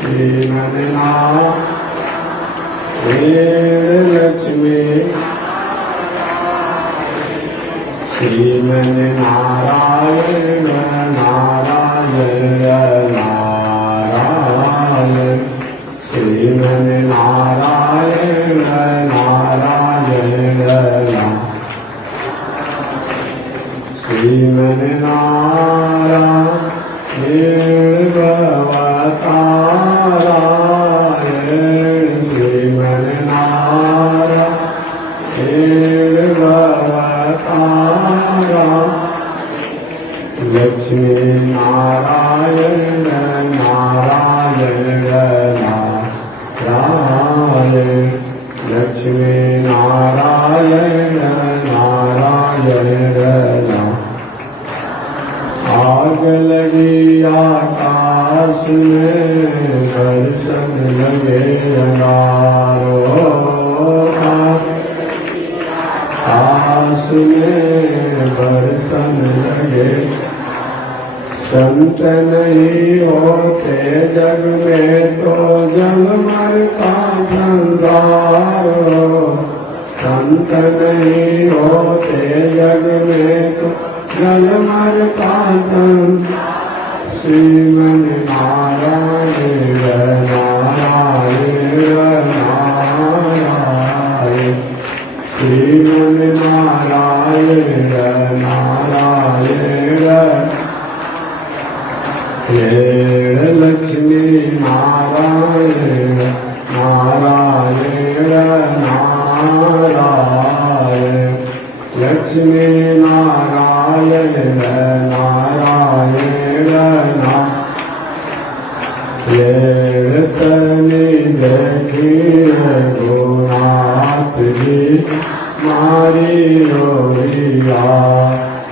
श्रीमन्नारायण लक्ष्मी श्रीमन्नारायण नारायण नारायण श्रीमन्नारायण नारायण श्रीमन्नारायण भवतारायण श्रीमन्नारायण भवतारायण लक्ष्मी नारायण नारायण नारायण लक्ष्मी नारायण नारायण आग लगी आकाश में दर्शन लगे अंगारो आकाश में दर्शन लगे संत नहीं होते जग में तो जग मरता संसार संत नहीं होते जग में तो जग मरता संसार श्रीमन्नारायण नारायण नारायण श्रीमन्नारायण नारायण लक्ष्मी नारायण नारायण नारायण लक्ष्मी नारायण नारायण तने देखी रघुनाथ जी मारी रोरिया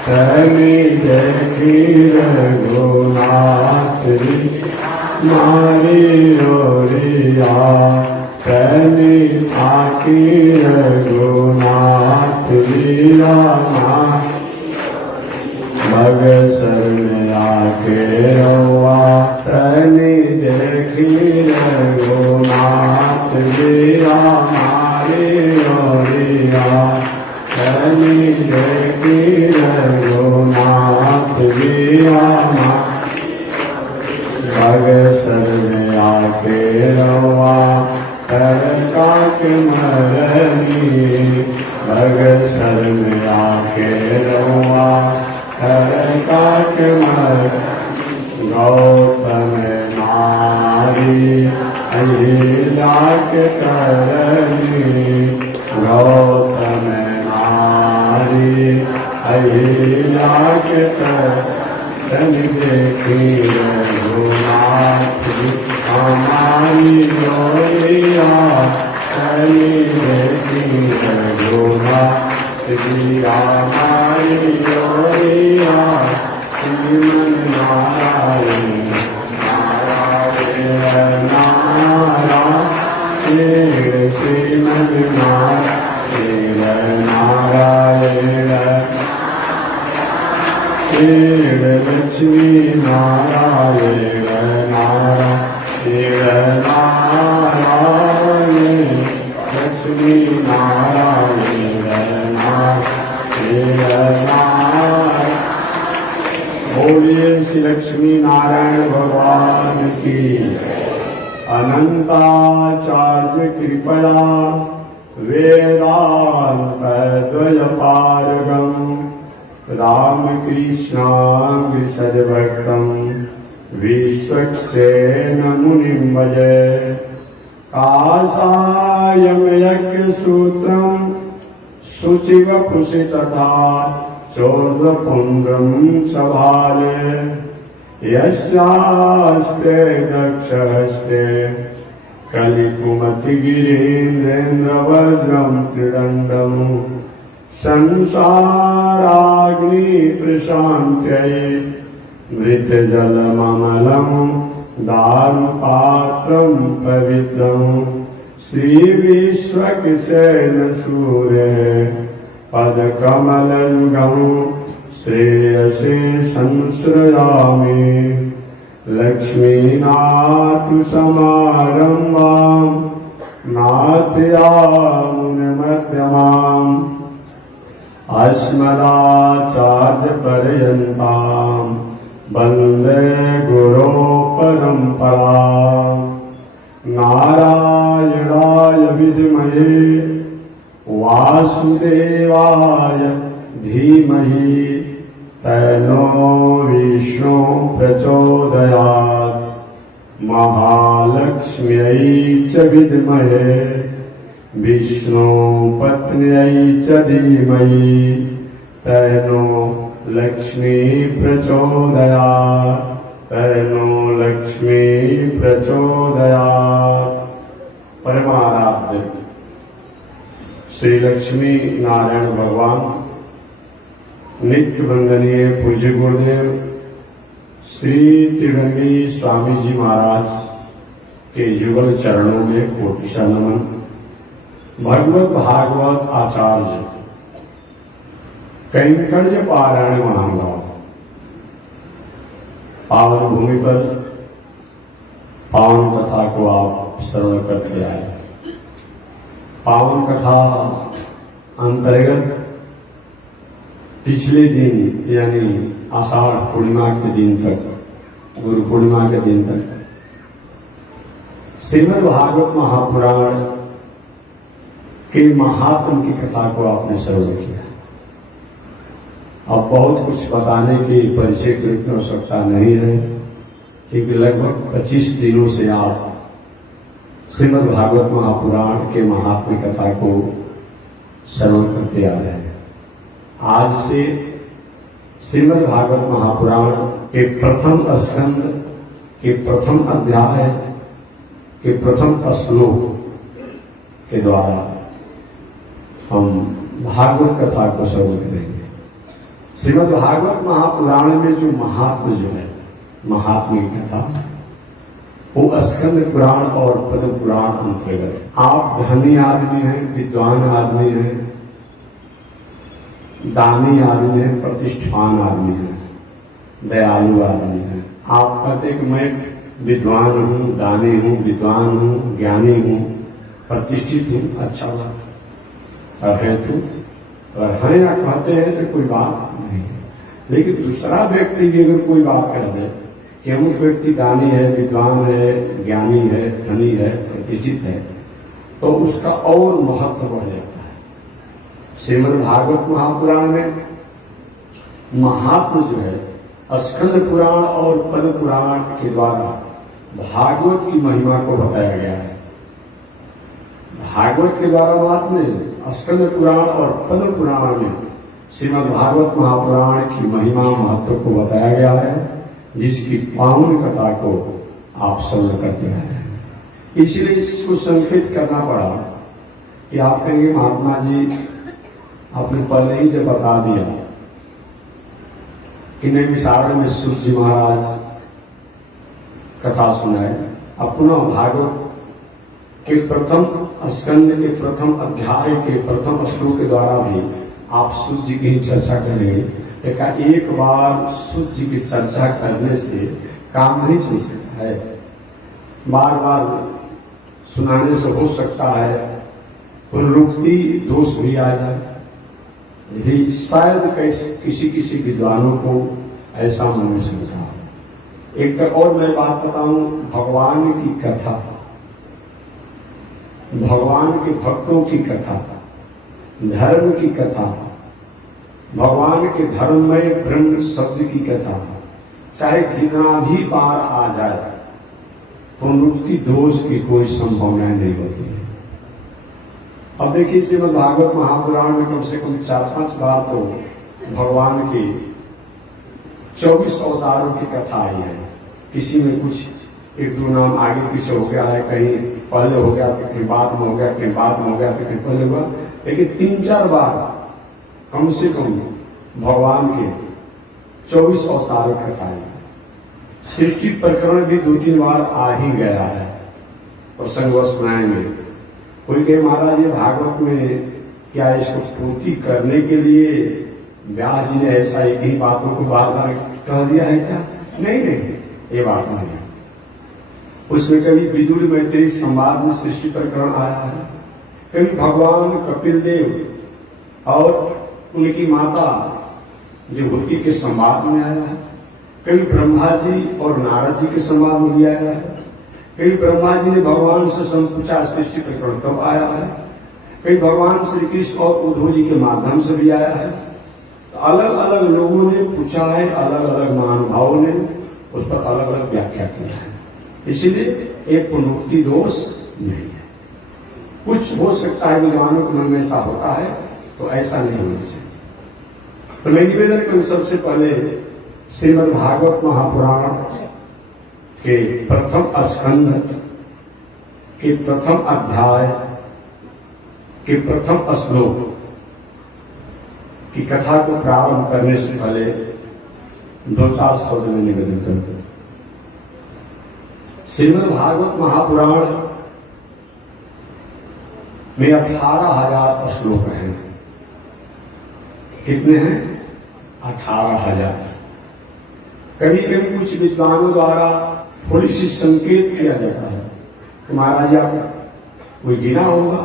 तने देखी रघुनाथ जी मारी रोरिया तने आकी रघुनाथ जी रामा बगसर में आके रोआ तने देखी रघुनाथ जी हमारी रोरिया तने देखी रघुनाथ जी बगसर में आके रोआ कर काक मरनी बगसर में आके रोआ कर काक मर गौतम नारी अहिलाक करनी गौतम नारी अहिलाक करनी देखी रघुनाथ हमारी रोरिया तनी देखी रघुनाथ जी हमारी रोरिया श्रीमन्नारायण नारायण नारायण श्रीमन्नारायण नारायण लक्ष्मी नारायण नारायण नारायण लक्ष्मी नारायण नारायण बोलिए श्री लक्ष्मी नारायण भगवान की अनंताचार्य कृपया वेदांत द्वयपारगम रामकृष्णांग सद्भक्तम विश्वक्सेन मुनिं भजे काषायं यज्ञसूत्रं शुचिवपुषि तथा चोर्ध्वपुण्ड्रं सभाले यस्यास्ते दक्षहस्ते कलिकुमतिगिरीन्द्रेन्द्रवज्रं त्रिदण्डम् संसाराग्नि प्रशान्त्यै मृतजलममलं दानपात्रं पवित्रं श्रीविश्वक्सेनसूरे पदकमलयुगं श्रेयसे संश्रयामि लक्ष्मीनाथसमारम्भाम् नाथयामुनमध्यमाम् अस्मदाचार्यपर्यन्ताम् वन्दे गुरो परम्पराम्। नारायणाय विद्महे वासुदेवाय धीमहि तन्नो विष्णु प्रचोदयात्। महालक्ष्म्यै च विद्महे विष्णुपत्न्यै च धीमहि तन्नो लक्ष्मी प्रचोदयात्। तन्नो लक्ष्मी प्रचोदयात्। परमाराध्य श्री लक्ष्मी नारायण भगवान, नित्य वंदनीय पूज्य गुरुदेव श्री त्रिरंगी स्वामी जी महाराज के युगल चरणों में कोटि नमन। भगवत भागवत आचार्य कैंकर्य पारायण महानुभाव, पावन भूमि पर पावन कथा को आप श्रवण करते आए। पावन कथा अंतर्गत पिछले दिन यानी आषाढ़ पूर्णिमा के दिन तक, गुरु पूर्णिमा के दिन तक श्रीमद् भागवत महापुराण के महात्म की कथा को आपने श्रवण किया। अब बहुत कुछ बताने की परिचय की आवश्यकता नहीं है, क्योंकि लगभग 25 दिनों से आप श्रीमद् भागवत महापुराण के महात्म्य कथा को श्रवण करते आ रहे हैं। आज से श्रीमद् भागवत महापुराण के प्रथम स्कंद के प्रथम अध्याय के प्रथम श्लोक के द्वारा हम भागवत कथा को श्रवण करेंगे। श्रीमद् भागवत महापुराण में जो महात्म्य जो है, महात्म्य की कथा, वो स्कंद पुराण और पद्म पुराण अंतर्गत। आप धनी आदमी हैं, विद्वान आदमी हैं, दानी आदमी है, प्रतिष्ठान आदमी है, दयालु आदमी है। आप कहते कि मैं विद्वान हूँ, दानी हूँ, विद्वान हूँ, ज्ञानी हूँ, प्रतिष्ठित हूँ, अच्छा बात है तो, और हैं या कहते हैं तो कोई बात नहीं। लेकिन दूसरा व्यक्ति भी अगर कोई बात कह दे कि अमुक व्यक्ति दानी है, विद्वान है, ज्ञानी है, धनी है, प्रतिष्ठित है, तो उसका और महत्व बढ़ जाता है। श्रीमद् भागवत महापुराण में महात्म जो है स्कंद पुराण और पद्म पुराण के द्वारा भागवत की महिमा को बताया गया है। भागवत के द्वारा बात में स्कंद पुराण और पद्म पुराण में श्रीमद् भागवत महापुराण की महिमा महत्व को बताया गया है, जिसकी पावन कथा को आप श्रवण करते हैं। इसलिए इसको संकेत करना पड़ा कि आप कहेंगे महात्मा जी आपने पहले ही जब बता दिया कि नहीं सागर में सूत जी महाराज कथा सुनाए। अब पुनः भागवत के प्रथम स्कंद के प्रथम अध्याय के प्रथम श्लोक के द्वारा भी आप सूत जी की चर्चा करेंगे। एक बार सूत जी की चर्चा करने से काम नहीं चल सकता है, बार बार सुनाने से हो सकता है पुनरुक्ति दोष भी आ जाए। यही शायद किसी विद्वानों को ऐसा मन में समझा। एक और मैं बात बताऊं, भगवान की कथा, भगवान के भक्तों की कथा, धर्म की कथा, भगवान के धर्म में ब्रह्म शब्द की कथा, चाहे जितना भी बार आ जाए पुनरुक्ति दोष की कोई संभावना नहीं होती है। अब देखिए श्रीमद् भागवत महापुराण में कम से कम 4-5 बार तो भगवान के 24 अवतारों की कथा आई है। किसी में कुछ 1-2 नाम आगे पीछे हो गया है, कहीं पहले हो गया, कहीं बाद में हो गया, कहीं बाद में हो गया, कहीं पहले हुआ, लेकिन 3-4 बार कम से कम भगवान के 24 अवतारों की कथा आई। सृष्टि प्रकरण भी 2-3 बार आ ही गया है, प्रसंगवश सुनाएंगे। कोई कहे महाराज ये भागवत में क्या इसको पूर्ति करने के लिए व्यास जी ने ऐसा एक ही बातों को बार बार कह दिया है क्या? नहीं, ये बात नहीं है। उसमें कभी विदुर मैत्री संवाद में सृष्टि प्रकरण आया है, कभी भगवान कपिल देव और उनकी माता विभूति के संवाद में आया है, कभी ब्रह्मा जी और नारद जी के संवाद में भी आया है, कभी ब्रह्मा जी ने भगवान से पूछा सृष्टि प्रकरण कब आया है, कभी भगवान श्री कृष्ण और उद्धव जी के माध्यम से भी आया है। तो अलग अलग लोगों ने पूछा है, अलग अलग महानुभावों ने उस पर अलग अलग व्याख्या किया है। इसलिए एक पुनरुक्ति दोष नहीं है। कुछ हो सकता है विद्वानों के मन में ऐसा होता है, तो ऐसा नहीं होना चाहिए। तो मैं निवेदन करूं सबसे पहले श्रीमद् भागवत महापुराण के प्रथम स्कंध के प्रथम अध्याय के प्रथम श्लोक की कथा को प्रारंभ करने से पहले 2-4 शब्द में निवेदन करते हैं। श्रीमद् भागवत महापुराण में 18,000 श्लोक हैं। कितने हैं? 18,000। कभी कभी कुछ विद्वानों द्वारा थोड़ी सी संकेत किया जाता है कि महाराज आप कोई गिना होगा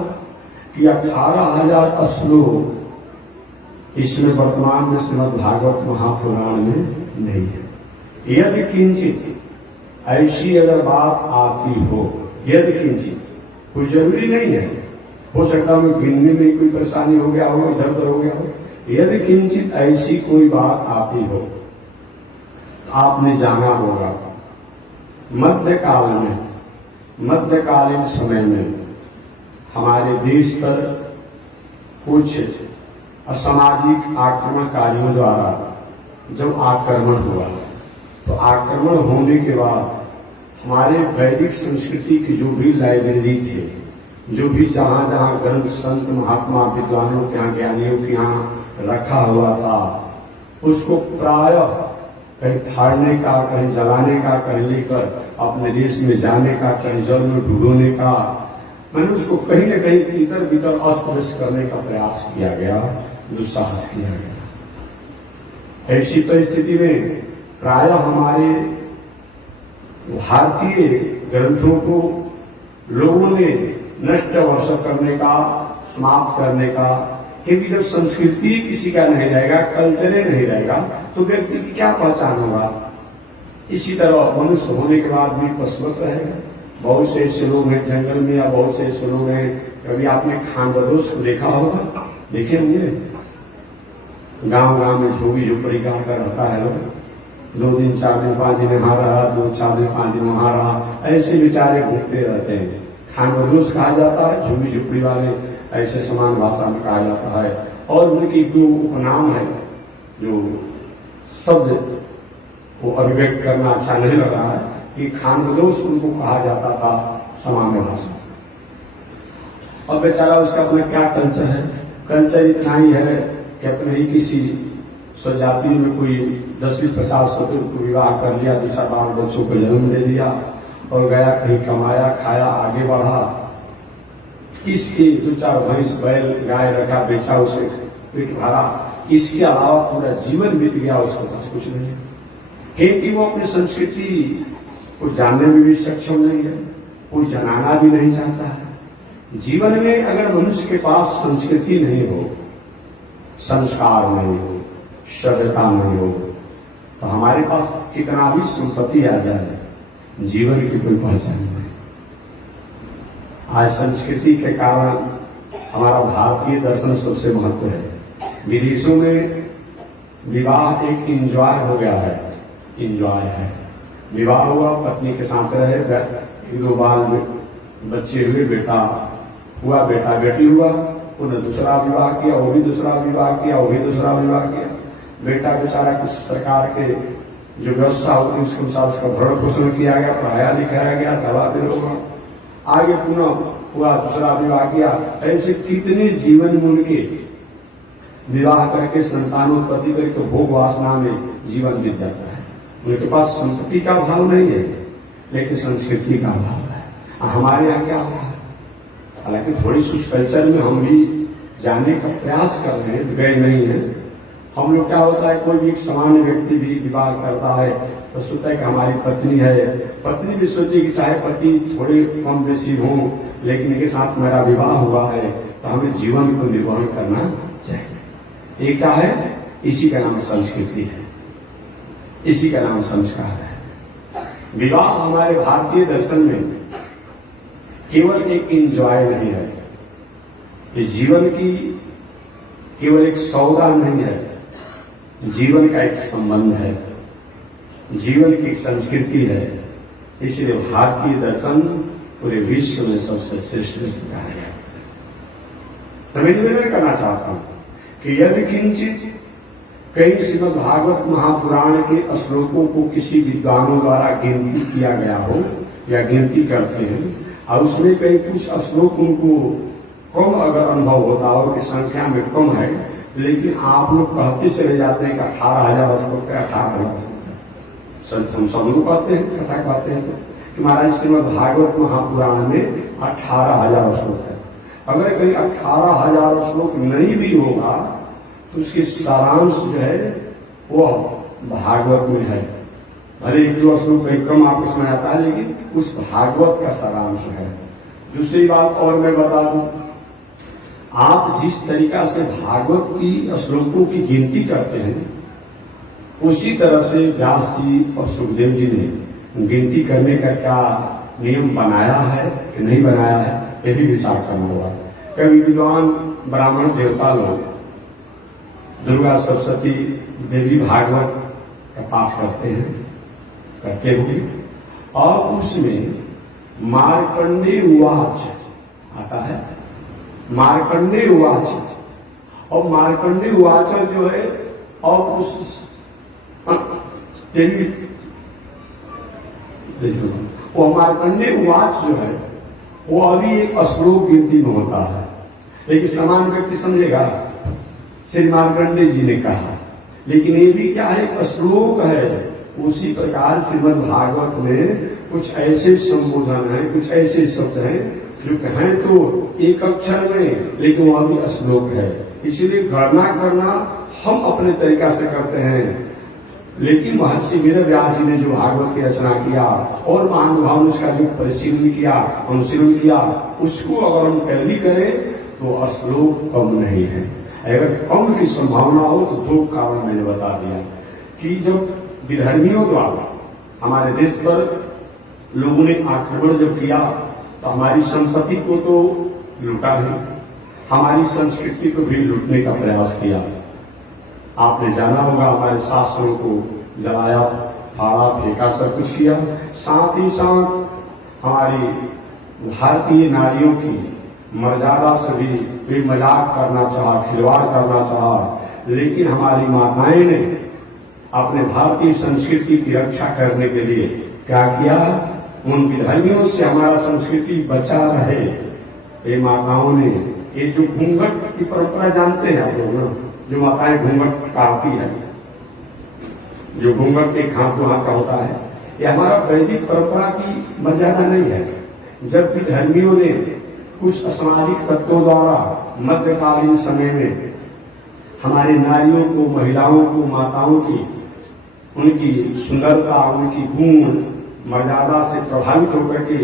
कि 18,000 श्लोक इसमें वर्तमान में श्रीमद् भागवत महापुराण में नहीं है। यदि किंचित ऐसी अगर बात आती हो, यदि किंचित, कोई जरूरी नहीं है, हो सकता है गिनने में कोई परेशानी हो गया हो, इधर उधर हो गया हो, यदि किंचित ऐसी कोई बात आती हो तो आपने जाना होगा मध्यकालीन समय में हमारे देश पर कुछ असामाजिक आक्रमणकारियों द्वारा जब आक्रमण हुआ, तो आक्रमण होने के बाद हमारे वैदिक संस्कृति की जो भी लाइब्रेरी थे, जो भी जहां जहां ग्रंथ संत महात्मा विद्वानों के यहाँ ज्ञानियों के यहाँ रखा हुआ था, उसको प्रायः कहीं फाड़ने का, कहीं जलाने का, कहीं लेकर अपने देश में जाने का, कहीं जल में डुबोने का, मैंने उसको कहीं न कहीं इधर भीतर अस्त व्यस्त करने का प्रयास किया गया, दुस्साहस किया गया। ऐसी परिस्थिति में प्रायः हमारे भारतीय ग्रंथों को लोगों ने नष्ट वर्ष करने का, समाप्त करने का, क्योंकि जब संस्कृति किसी का नहीं रहेगा, कल्चर नहीं रहेगा, तो व्यक्ति की क्या पहचान होगा। इसी तरह मनुष्य होने के बाद भी पशुवत रहेगा। बहुत से ऐसे लोग हैं जंगल में, या बहुत से ऐसे लोग हैं, कभी आपने खानबदोश को देखा होगा, देखे होंगे, गांव गांव में झोगी झोपड़ी गांव का रहता है लोग, 2 दिन 4 दिन 5 दिन वहां रहा, 2 4 दिन 5 दिन वहां रहा, ऐसे बेचारे घूमते रहते हैं। खानबदोश कहा जाता है, झोगी झोपड़ी वाले ऐसे समान भाषा में कहा जाता है। और उनकी जो उपनाम है, जो शब्द को अभिव्यक्त करना अच्छा नहीं लग रहा है, कि खानबदोश उनको कहा जाता था सामान्य भाषा। और बेचारा उसका अपना क्या कल्चर है, कल्चर इतना ही है कि अपने ही किसी स्वजाति में कोई 10-20-50 को विवाह कर लिया, 2 बार बच्चों को जन्म दे दिया और गया कहीं कमाया, खाया, आगे बढ़ा। इसके 2-4 भैंस बैल गाय रखा, बेचा, उसे पेट भरा, इसके अलावा पूरा जीवन बीत गया, उसके पास कुछ नहीं है, क्योंकि वो अपनी संस्कृति को जानने में भी सक्षम नहीं है, कोई जनाना भी नहीं चाहता है। जीवन में अगर मनुष्य के पास संस्कृति नहीं हो, संस्कार नहीं हो, श्रद्धता नहीं हो, तो हमारे पास कितना भी संपत्ति आ जाए, जीवन की कोई पहचान नहीं। आज संस्कृति के कारण हमारा भारतीय दर्शन सबसे महत्व है। विदेशों में विवाह एक एंजॉय हो गया है, एंजॉय है। विवाह हुआ, पत्नी के साथ रहे, 1-2 बाल बच्चे हुए, बेटा हुआ, बेटा बेटी हुआ, उन्हें दूसरा विवाह किया, वो भी दूसरा विवाह किया, वो भी दूसरा विवाह किया। बेटा बेचारा कुछ सरकार के जो व्यवस्था होती है उसके अनुसार उसका भरण पोषण किया गया, पढ़ाया लिखाया गया, दवा भी होगा, आगे पुनः हुआ, दूसरा विवाह किया। ऐसे कितने जीवन में उनके विवाह करके संतानोत्पत्ति करके भोग वासना में जीवन बीत जाता है। उनके पास संपत्ति का भाव नहीं है, लेकिन संस्कृति का भाव है। हमारे यहाँ क्या हुआ है, हालांकि थोड़ी सी कल्चर में हम भी जाने का प्रयास कर रहे हैं, गए नहीं है। हम लोग क्या होता है, कोई भी एक सामान्य व्यक्ति भी विवाह करता है तो सोचता है कि हमारी पत्नी है, पत्नी भी सोचे कि चाहे पति थोड़े कम बेसी हो, लेकिन इनके साथ मेरा विवाह हुआ है तो हमें जीवन को निर्वहन करना चाहिए। ये क्या है? इसी का नाम संस्कृति है, इसी का नाम संस्कार है। विवाह हमारे भारतीय दर्शन में केवल एक एंजॉय नहीं है, ये जीवन की केवल एक सौदा नहीं है, जीवन का एक संबंध है, जीवन की संस्कृति है। इसलिए भारतीय दर्शन पूरे विश्व में सबसे श्रेष्ठ सिखाया गया। तो मैं निवेदन करना चाहता हूं कि यदि किंचित कई श्रीमद् भागवत महापुराण के श्लोकों को किसी विद्वानों द्वारा गिनती किया गया हो या गिनती करते हैं और उसमें कई कुछ श्लोक उनको कम अगर अनुभव होता हो कि संख्या में कम है, लेकिन आप लोग कहते चले जाते हैं कि 18,000 श्लोक है, 18,000 हम सब लोग कहते हैं, कथा कहते हैं कि महाराज श्रीमद् भागवत महापुराण में 18,000 श्लोक है। अगर कहीं 18,000 श्लोक नहीं भी होगा तो उसकी सारांश जो है वो भागवत में है। अरे एक दो श्लोक कहीं कम आपको समझ आता है, लेकिन उस भागवत का सारांश है। दूसरी बात और मैं बता दूं, आप जिस तरीका से भागवत की श्लोकों की गिनती करते हैं उसी तरह से व्यास जी और सुखदेव जी ने गिनती करने का क्या नियम बनाया है कि नहीं बनाया है, ये भी विचार करना होगा। कभी विद्वान ब्राह्मण देवता लोग दुर्गा सप्तशती देवी भागवत का पाठ करते हैं, करते हुए, और उसमें मार्कंडेय उवाच आता है, मार्कंडेय उवाच, और मार्कंडेय उवाच जो है और उस देवी वो मार्कंडेय उवाच जो है वो अभी एक श्लोक गिनती में होता है, लेकिन समान व्यक्ति समझेगा श्री मार्कंडेय जी ने कहा, लेकिन ये भी क्या है? एक श्लोक है। उसी प्रकार श्रीमद् भागवत में कुछ ऐसे संबोधन है, कुछ ऐसे शब्द हैं जो कहें तो एक अक्षर में, लेकिन वह भी श्लोक है। इसीलिए गणना करना हम अपने तरीका से करते हैं, लेकिन महर्षि वेदव्यास जी ने जो भागवत की रचना किया और महानुभाव ने उसका जो परिशीलन किया, अनुशीलन किया, उसको अगर हम टैली करें तो श्लोक कम नहीं है। अगर कम की संभावना हो तो दो कारण मैंने बता दिया कि जब विधर्मियों द्वारा हमारे देश पर लोगों ने आक्रमण जब किया तो हमारी संपत्ति को तो लूटा नहीं, हमारी संस्कृति को भी लूटने का प्रयास किया। आपने जाना होगा हमारे शास्त्रों को जलाया, फाड़ा, फेंका, सब कुछ किया। साथ ही साथ हमारी भारतीय नारियों की मर्यादा से भी वे मजाक करना चाहा, खिलवाड़ करना चाहा, लेकिन हमारी माताएं ने अपने भारतीय संस्कृति की रक्षा करने के लिए क्या किया? उन विधर्मियों से हमारा संस्कृति बचा रहे, ये माताओं ने, ये जो घूंघट की परंपरा जानते हैं आप लोग ना, जो माताएं घूंघट काटती है, जो घूंघट एक हाथ दो हाथ का होता है, ये हमारा वैदिक परंपरा की मर्यादा नहीं है। जब विधर्मियों ने कुछ असामाजिक तत्वों द्वारा मध्यकालीन समय में हमारी नारियों को, महिलाओं को, माताओं की, उनकी सुंदरता, उनकी गुण, मर्यादा से प्रभावित होकर के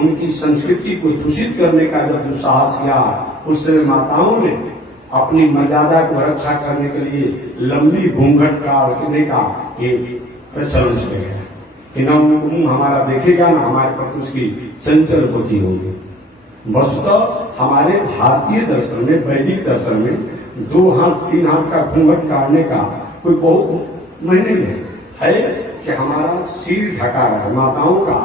उनकी संस्कृति को दूषित करने का जब दुस्साहस किया, उस समय माताओं ने अपनी मर्यादा को रक्षा करने के लिए लंबी घूंघट का रखने का एक प्रचलन चल गया कि न मुंह हमारा देखेगा, न हमारे पर उसकी चंचल होती होगी। वस्तुतः हमारे भारतीय दर्शन में, वैदिक दर्शन में 2 हाथ 3 हाथ का घूंघट काटने का कोई बहुत नहीं है कि हमारा सिर ढका रहे। माताओं का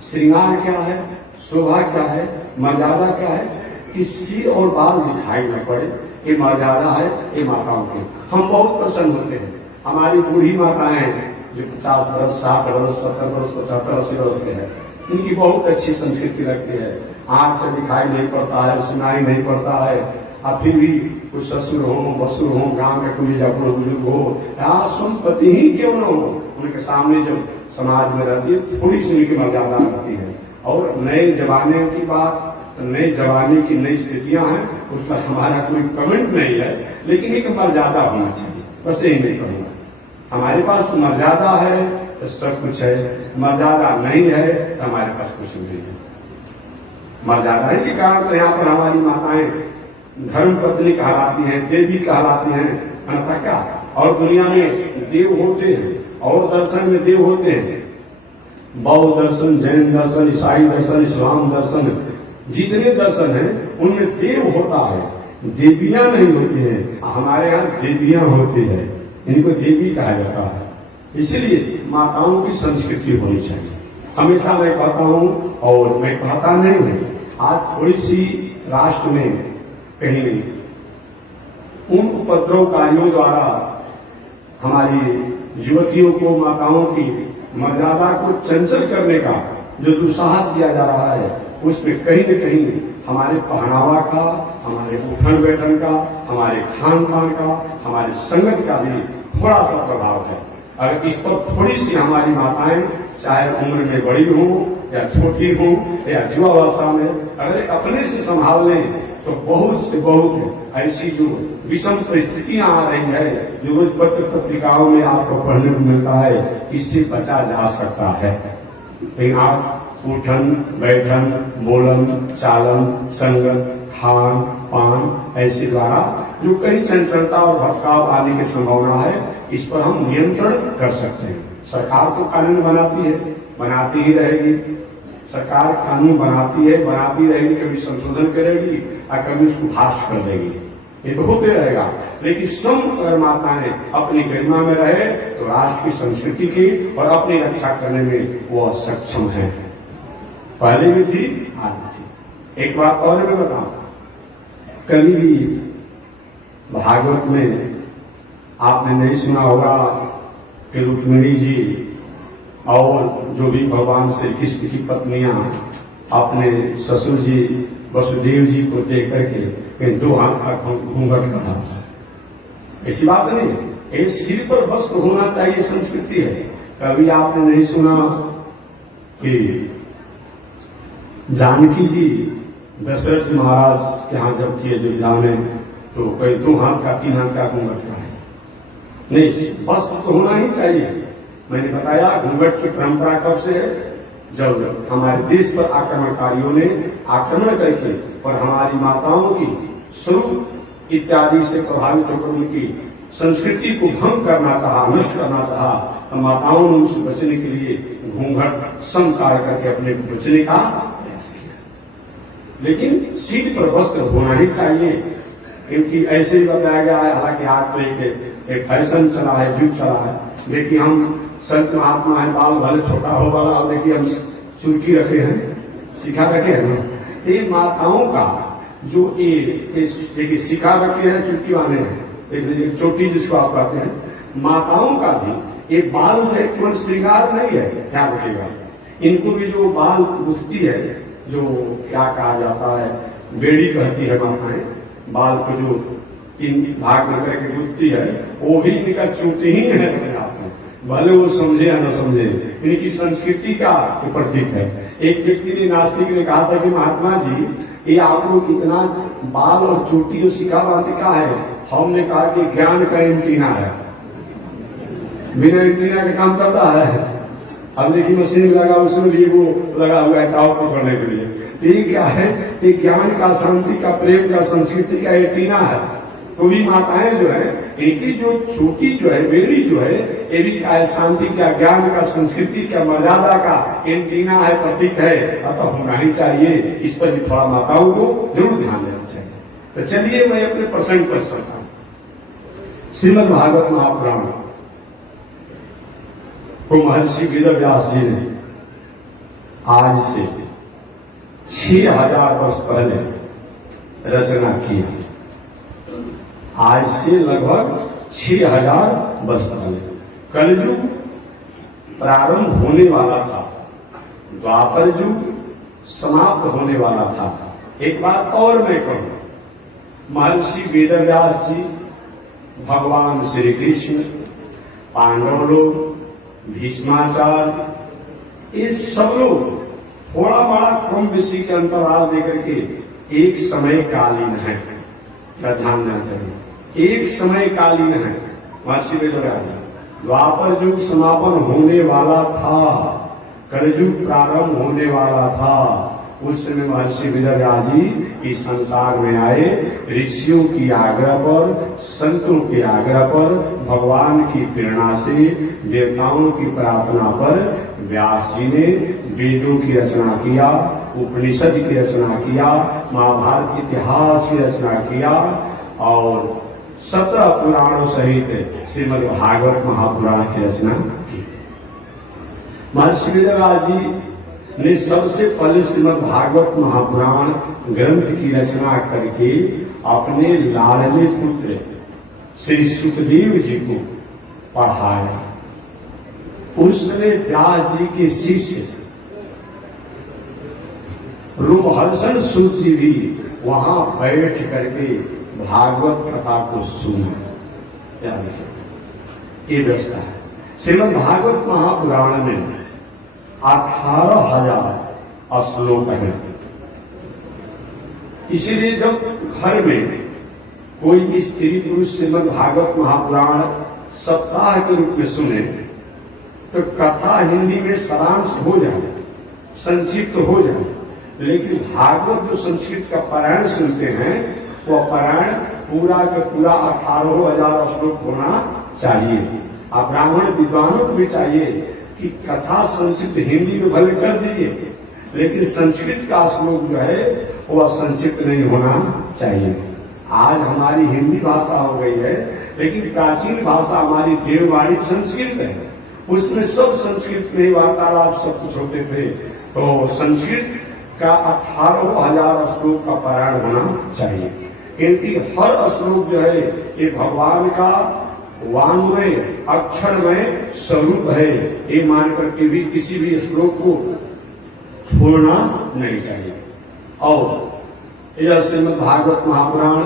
श्रृंगार क्या है, शोभा क्या है, मर्यादा क्या है कि सिर और बाल दिखाई न पड़े, ये मर्यादा है ये माताओं की। हम बहुत प्रसन्न होते हैं। हमारी बूढ़ी माताएं जो 50 वर्ष, 60 वर्ष, 70 वर्ष, 75, 80 वर्ष के हैं, उनकी बहुत अच्छी संस्कृति लगती है। आंख से दिखाई नहीं पड़ता है, सुनाई नहीं पड़ता है, अब फिर भी कुछ ससुर हो, बसुर हो, गांव में कोई जबड़ बुजुर्ग हो या संपत्ति ही क्यों न हो, उनके सामने जब समाज में रहती है थोड़ी सी उनकी मर्यादा रहती है। और नए जमाने की बात, नए जमाने की नई स्थितियां हैं, उस पर हमारा कोई कमेंट नहीं है, लेकिन एक मर्यादा होना चाहिए, बस यही नहीं कहूंगा। हमारे पास मर्यादा है, तो सब कुछ है, मर्यादा नहीं है तो हमारे पास कुछ नहीं है। मर्यादा है के कारण तो यहाँ पर हमारी माताएं धर्म पत्नी कहलाती हैं, देवी कहलाती हैं, अन्यथा क्या? और दुनिया में देव होते हैं और दर्शन में देव होते हैं। बौद्ध दर्शन, जैन दर्शन, ईसाई दर्शन, इस्लाम दर्शन, जितने दर्शन हैं उनमें देव होता है, देवियां नहीं होती हैं। हमारे यहाँ देवियां होती है, इनको देवी कहा जाता है। इसलिए माताओं की संस्कृति होनी चाहिए। हमेशा मैं कहता हूं और मैं कहता नहीं हूं, आज थोड़ी सी राष्ट्र में कहीं उन उपद्रवकारियों द्वारा हमारी युवतियों को, माताओं की मर्यादा को चंचल करने का जो दुस्साहस किया जा रहा है, उसमें कहीं न कहीं हमारे पहनावा का, हमारे उठन बैठन का, हमारे खान पान का, हमारे संगत का भी थोड़ा सा प्रभाव है। अगर इस पर थोड़ी सी हमारी माताएं, चाहे उम्र में बड़ी हों या छोटी हों या युवावस्था में, अगर अपने से संभाल लें तो बहुत से बहुत ऐसी जो विषम परिस्थितियां आ रही है, जो रोज पत्र पत्रिकाओं में आपको पढ़ने को मिलता है, इससे बचा जा सकता है। लेकिन आप उठन बैठन, बोलन चालन, संगत, खान पान ऐसे द्वारा जो कहीं चंचलता और भटकाव आने की संभावना है, इस पर हम नियंत्रण कर सकते हैं। सरकार तो कानून बनाती है, बनाती ही रहेगी। सरकार कानून बनाती है, बनाती रहेगी, कभी संशोधन करेगी और कभी उसको भ्रष्ट कर देगी, ये तो होते रहेगा। लेकिन सम अगर माताएं अपनी गरिमा में रहे तो राष्ट्र की संस्कृति की और अपनी रक्षा करने में वो सक्षम है। पहले भी थी, आज भी थी। एक बात और मैं बताऊं, कभी भी भागवत में आपने नहीं सुना होगा कि रुक्मिणी जी और जो भी भगवान श्री कृष्ण की पत्नियां अपने ससुर जी वसुदेव जी को देख करके दो हाथ का घूंघट कहा। ऐसी बात नहीं, ये सिर पर वस्त्र होना चाहिए, संस्कृति है। कभी आपने नहीं सुना कि जानकी जी दशरथ महाराज के यहाँ जब थी अयोध्या में, तो कोई दो हाथ का, तीन हाथ का घूंघट का है नहीं, वस्त्र तो होना ही चाहिए। मैंने बताया घूंघट की परंपरा कब से है? जब हमारे देश पर आक्रमणकारियों ने आक्रमण करके और हमारी माताओं की स्वरूप इत्यादि से प्रभावित होकर उनकी संस्कृति को भंग करना चाहा, नष्ट करना चाहा, तो माताओं ने उनसे बचने के लिए घूंघट समकार करके अपने को बचने का प्रयास किया। लेकिन सिर पर वस्त्र होना ही चाहिए, क्योंकि ऐसे ही बताया गया है। हालांकि आज तो एक फैशन चला है, युग चला है। देखिए हम संत महात्मा है, बाल भले छोटा हो वाला, और देखिए हम चुरकी रखे हैं, सिखा रखे हैं ना। ये माताओं का जो ये सिखा रखे हैं, चुटकी वाले हैं, एक चोटी जिसको आप कहते हैं, माताओं का भी ये बाल है, केवल श्रृंगार नहीं है, ध्यान रखिएगा। इनको भी जो बाल गुथती है, जो क्या कहा जाता है, बेड़ी कहती है माताएं, बाल को जो तीन भाग में करके गुथती है, वो भी इनका चोटी ही है अपने आप में, भले वो समझे या न समझे, इनकी संस्कृति का प्रतीक है। एक व्यक्ति ने, नास्तिक ने कहा था कि महात्मा जी, ये आप लोग इतना बाल और चोटी जो सिखा बांधे का है? हमने कहा कि ज्ञान का एंटीना है, बिना एंटीना के काम करता है। अब देखिए मशीन लगा, उसमें भी वो लगा हुआ है टाव पकड़ने के लिए। ये क्या है? ये ज्ञान का, शांति का, प्रेम का, संस्कृति का एंटीना है। तो भी माताएं जो है, इनकी जो छोटी जो है, बेड़ी जो है, ये भी क्या है? शांति का, ज्ञान का, संस्कृति का, मर्यादा का एंटीना है, प्रतीक है। अतः होना ही चाहिए। इस पर भी थोड़ा माताओं को जरूर ध्यान देना चाहिए। तो चलिए मैं अपने प्रसंग पर चलता हूं। श्रीमद् भागवत महापुराण को महर्षि वेदव्यास जी ने आज से 6000 वर्ष पहले रचना की। आज से लगभग 6000 वर्ष पहले कलयुग प्रारंभ होने वाला था, द्वापर युग समाप्त होने वाला था। एक बात और मैं कहूं, महर्षि वेदव्यास जी, भगवान श्री कृष्ण, पांडव लोग, भीष्माचार्य, ये सब लोग थोड़ा बड़ा क्रम विषय के अंतराल देकर के एक समय कालीन है। ध्यान देना चाहिए, एक समय कालीन है महर्षि वेदव्यास जी। द्वापर युग समापन होने वाला था, कलयुग प्रारंभ होने वाला था। उस समय महर्षि वेदव्यास जी इस संसार में आए। ऋषियों की आग्रह पर, संतों के आग्रह पर, भगवान की प्रेरणा से, देवताओं की प्रार्थना पर व्यास जी ने वेदों की रचना किया, उपनिषद की रचना किया, महाभारत इतिहास की रचना किया और 17 पुराणों सहित श्रीमद् भागवत महापुराण की रचना की। महर्षि वेदव्यास जी ने सबसे पहले श्रीमद् भागवत महापुराण ग्रंथ की रचना करके अपने लाडले पुत्र श्री सुखदेव जी को पढ़ाया। उस समय व्यास जी के शिष्य रोमहर्षण सूत जी भी वहां बैठ करके भागवत कथा को सुना। ये व्यवस्था है। श्रीमद् भागवत महापुराण में 18,000 श्लोक हैं। इसीलिए जब घर में कोई स्त्री पुरुष श्रीमद् भागवत महापुराण सप्ताह के रूप में सुने तो कथा हिंदी में सारांश हो जाए, संक्षिप्त हो जाए, लेकिन भागवत जो संस्कृत का पारायण सुनते हैं वो पारायण पूरा का पूरा 18,000 श्लोक होना चाहिए। आप ब्राह्मण विद्वानों को भी चाहिए कि कथा संस्कृत हिंदी में भले कर दीजिए, लेकिन संस्कृत का श्लोक जो है वह संस्कृत नहीं होना चाहिए। आज हमारी हिंदी भाषा हो गई है, लेकिन प्राचीन भाषा हमारी देववाणी संस्कृत है। उसमें सब संस्कृत में ही वार्तालाप सब कुछ होते थे। तो संस्कृत का 18,000 श्लोक का पारायण होना चाहिए, क्योंकि हर श्लोक जो है ये भगवान का वाङ्मय अक्षरमय स्वरूप है। ये मान करके भी किसी भी श्लोक को छोड़ना नहीं चाहिए। और यह श्रीमद् भागवत महापुराण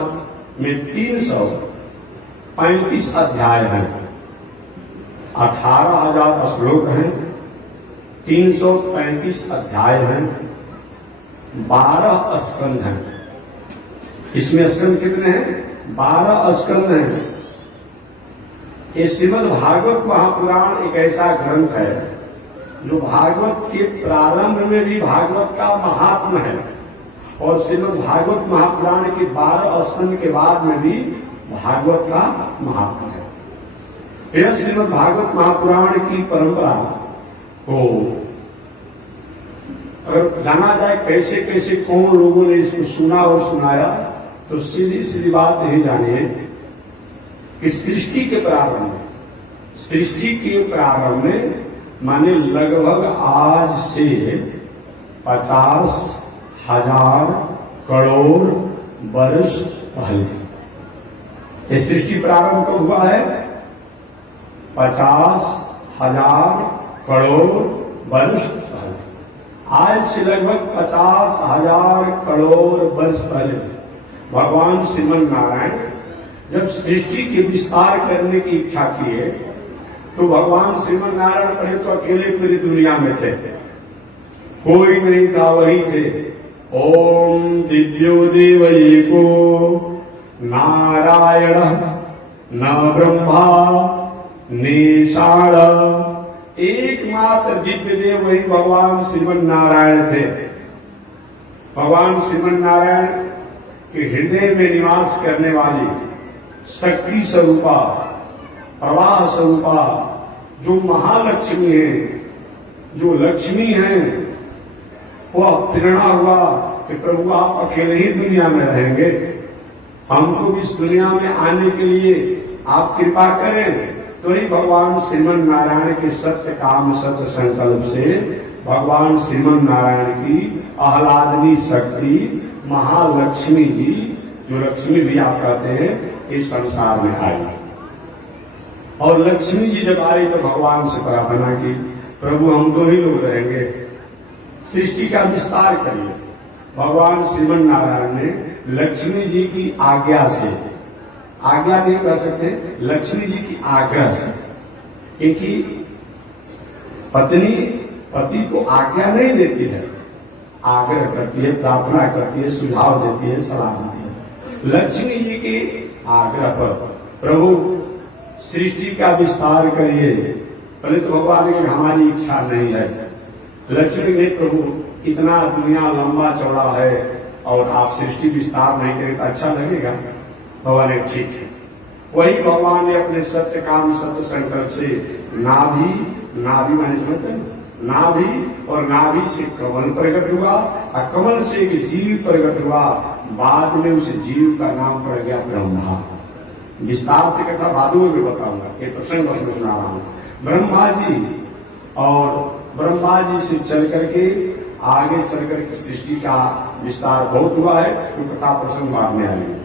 में 335 अध्याय हैं, 18,000 श्लोक हैं, 335 अध्याय हैं, 12 स्कंद हैं। इसमें स्कंद कितने हैं? 12 स्कंद हैं। ये श्रीमद् भागवत महापुराण एक ऐसा ग्रंथ है जो भागवत के प्रारंभ में भी भागवत का महात्म है और श्रीमद् भागवत महापुराण के 12 स्कंद के बाद में भी भागवत का महात्म है। यह श्रीमद् भागवत महापुराण की परंपरा को अगर जाना जाए कैसे कैसे कौन लोगों ने इसको सुना और सुनाया, तो सीधी सीधी बात यही जानिए कि सृष्टि के प्रारंभ में माने लगभग आज से 50,000 करोड़ वर्ष पहले ये सृष्टि प्रारंभ कब हुआ है? 50,000 करोड़ वर्ष पहले। आज से लगभग 50,000 करोड़ वर्ष पहले भगवान श्रीमन नारायण जब सृष्टि के विस्तार करने की इच्छा किए तो भगवान श्रीमन नारायण पहले तो अकेले पूरी दुनिया में थे, कोई नहीं था, वही थे। ओम दिव्यो देवैको नारायण न ब्रह्मा निषाण, एकमात्र दिव्य देव वही भगवान श्रीमन नारायण थे। भगवान श्रीमन नारायण के हृदय में निवास करने वाली शक्ति स्वरूपा, प्रवाह स्वरूपा, जो महालक्ष्मी है, जो लक्ष्मी है, वह प्रेरणा हुआ कि प्रभु आप अकेले ही दुनिया में रहेंगे, हमको इस दुनिया में आने के लिए आप कृपा करें। तो ही भगवान श्रीमन नारायण के सत्य काम सत्य संकल्प से भगवान श्रीमन नारायण की आह्लादनी शक्ति महालक्ष्मी जी, जो लक्ष्मी भी आप कहते हैं, इस संसार में आई। और लक्ष्मी जी जब आई तो भगवान से प्रार्थना की, प्रभु हम दो ही लोग रहेंगे, सृष्टि का विस्तार करिए। भगवान श्रीमन नारायण ने लक्ष्मी जी की आज्ञा से, आज्ञा नहीं कर सकते, लक्ष्मी जी की आग्रह से, क्योंकि पत्नी पति को आज्ञा नहीं देती है, आग्रह करती है, प्रार्थना करती है, सुझाव देती है, सलाह देती है। लक्ष्मी जी के आग्रह पर प्रभु सृष्टि का विस्तार करिए। पहले तो भगवान की हमारी इच्छा नहीं है। लक्ष्मी ने प्रभु इतना दुनिया लंबा चौड़ा है और आप सृष्टि विस्तार नहीं करें तो अच्छा लगेगा। भगवान ने ठीक है। वही भगवान ने अपने सत्य काम सत्य संकल्प से नाभि माने समझते हैं, नाभि और नाभि से कमल प्रकट हुआ और कमल से एक जीव प्रकट हुआ। बाद में उस जीव का नाम पड़ गया ब्रह्मा। विस्तार से कथा बाद में भी बताऊंगा, ये प्रसंग बस में सुना रहा हूं। ब्रह्मा जी और ब्रह्मा जी से चल करके आगे चल करके सृष्टि का विस्तार बहुत हुआ है, तो कथा प्रसंग बाद में आएंगे।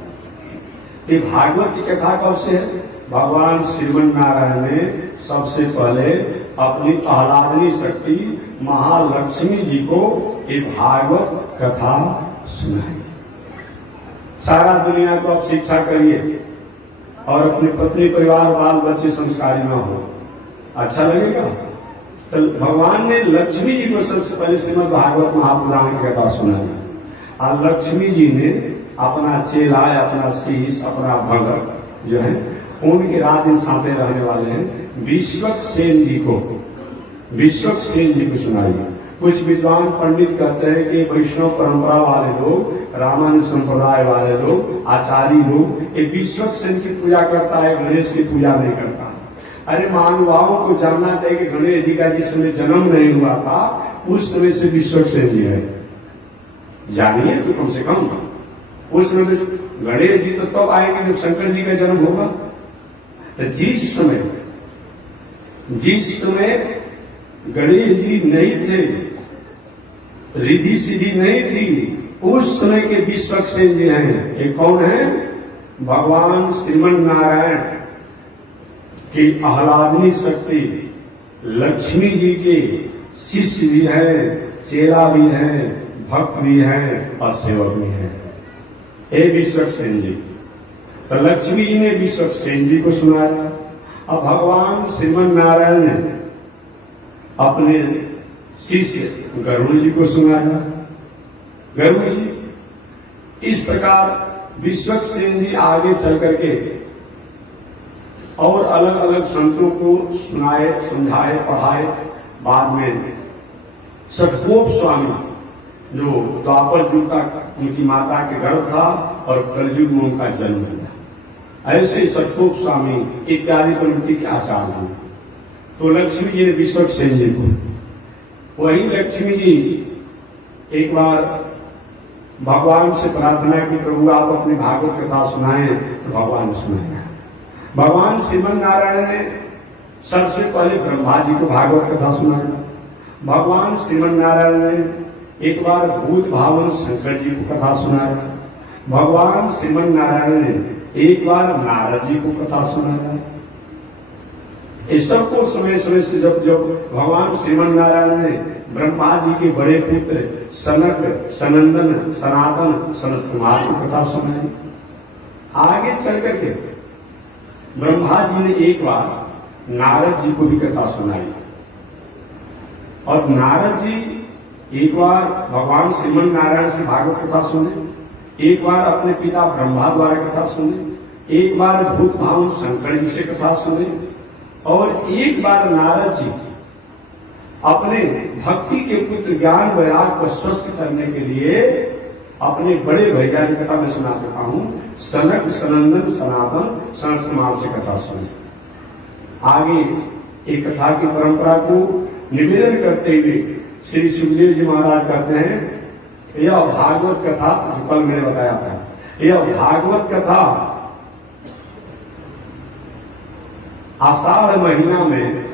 तो भागवत की कथा कब से है? भगवान श्रीमन नारायण ने सबसे पहले अपनी आह्लादनी शक्ति महालक्ष्मी जी को ये भागवत कथा सुनाई। सारा दुनिया को आप शिक्षा करिए और अपनी पत्नी परिवार बाल बच्चे संस्कारी न हो, अच्छा लगेगा। तो भगवान ने लक्ष्मी जी को सबसे पहले श्रीमद् भागवत महापुराण की कथा सुनाई और लक्ष्मी जी ने अपना चेला, अपना शीश, अपना भगत जो है उनके रात दिन साथे रहने वाले हैं विश्वक सेन जी को सुनाई। कुछ विद्वान पंडित कहते हैं कि वैष्णव परंपरा वाले लोग, रामानुज संप्रदाय वाले लोग, आचार्य लोग ये विश्वक सेन की पूजा करता है, गणेश की पूजा नहीं करता। अरे मानवाओं को जानना चाहिए कि गणेश जी का जिस समय जन्म नहीं हुआ था उस समय से विश्वक सेन जी है, जानिए तो कम से कम। उस समय गणेश जी तो तब आएंगे जब शंकर जी का जन्म होगा। तो जिस समय गणेश जी नहीं थे, रिद्धि सिद्धि नहीं थी, उस समय के विश्वक सेन जी हैं। ये कौन है? भगवान श्रीमन नारायण की आह्लादनी शक्ति लक्ष्मी जी के शिष्य भी है, चेला भी है, भक्त भी है और सेवक भी है। हे विश्वक सेन जी। तो लक्ष्मी जी ने विश्वक सेन जी को सुनाया। अब भगवान श्रीमन नारायण ने अपने शिष्य गरुड़ जी को सुनाया। गरुड़ जी इस प्रकार विश्वक सेन जी आगे चल करके और अलग अलग संतों को सुनाए, समझाए, पढ़ाए। बाद में सतगोप स्वामी जो द्वापर युग का उनकी माता के गर्भ था और कलयुग में उनका जन्म हुआ, ऐसे सतगोप स्वामी इत्यादि प्रवृत्ति के आचार्य हुए। तो लक्ष्मी जी ने विश्वक सेन जी को, वही लक्ष्मी जी एक बार भगवान से प्रार्थना की, प्रभु आप अपनी भागवत कथा सुनाएं। तो भगवान ने सुनाया। भगवान श्रीमन नारायण ने सबसे पहले ब्रह्मा जी को भागवत कथा सुनाया। भगवान श्रीमन नारायण ने एक बार भूत भावन शंकर जी को कथा सुनाया। भगवान श्रीमन नारायण ने एक बार नारद जी को कथा सुनाया। इस सबको समय समय से जब भगवान श्रीमन नारायण ने ब्रह्मा जी के बड़े पुत्र सनक, सनंदन, सनातन, सनत कुमार को कथा सुनाई। आगे चल करके ब्रह्मा जी ने एक बार नारद जी को भी कथा सुनाई और नारद जी एक बार भगवान श्रीमन नारायण से भागवत कथा सुने, एक बार अपने पिता ब्रह्मा द्वारा कथा सुने, एक बार भूत भावन शंकर जी से कथा सुने और एक बार नारद जी अपने भक्ति के पुत्र ज्ञान वैराग को स्वस्थ करने के लिए अपने बड़े भैया की कथा में सुना चुका हूं, सनक, सनंदन, सनातन, सनत कुमार से कथा सुने। आगे एक कथा की परंपरा को निवेदन करते हुए श्री सुखदेव जी महाराज कहते हैं यह भागवत कथा, जो कल मैंने बताया था, यह भागवत कथा आषाढ़ महीना में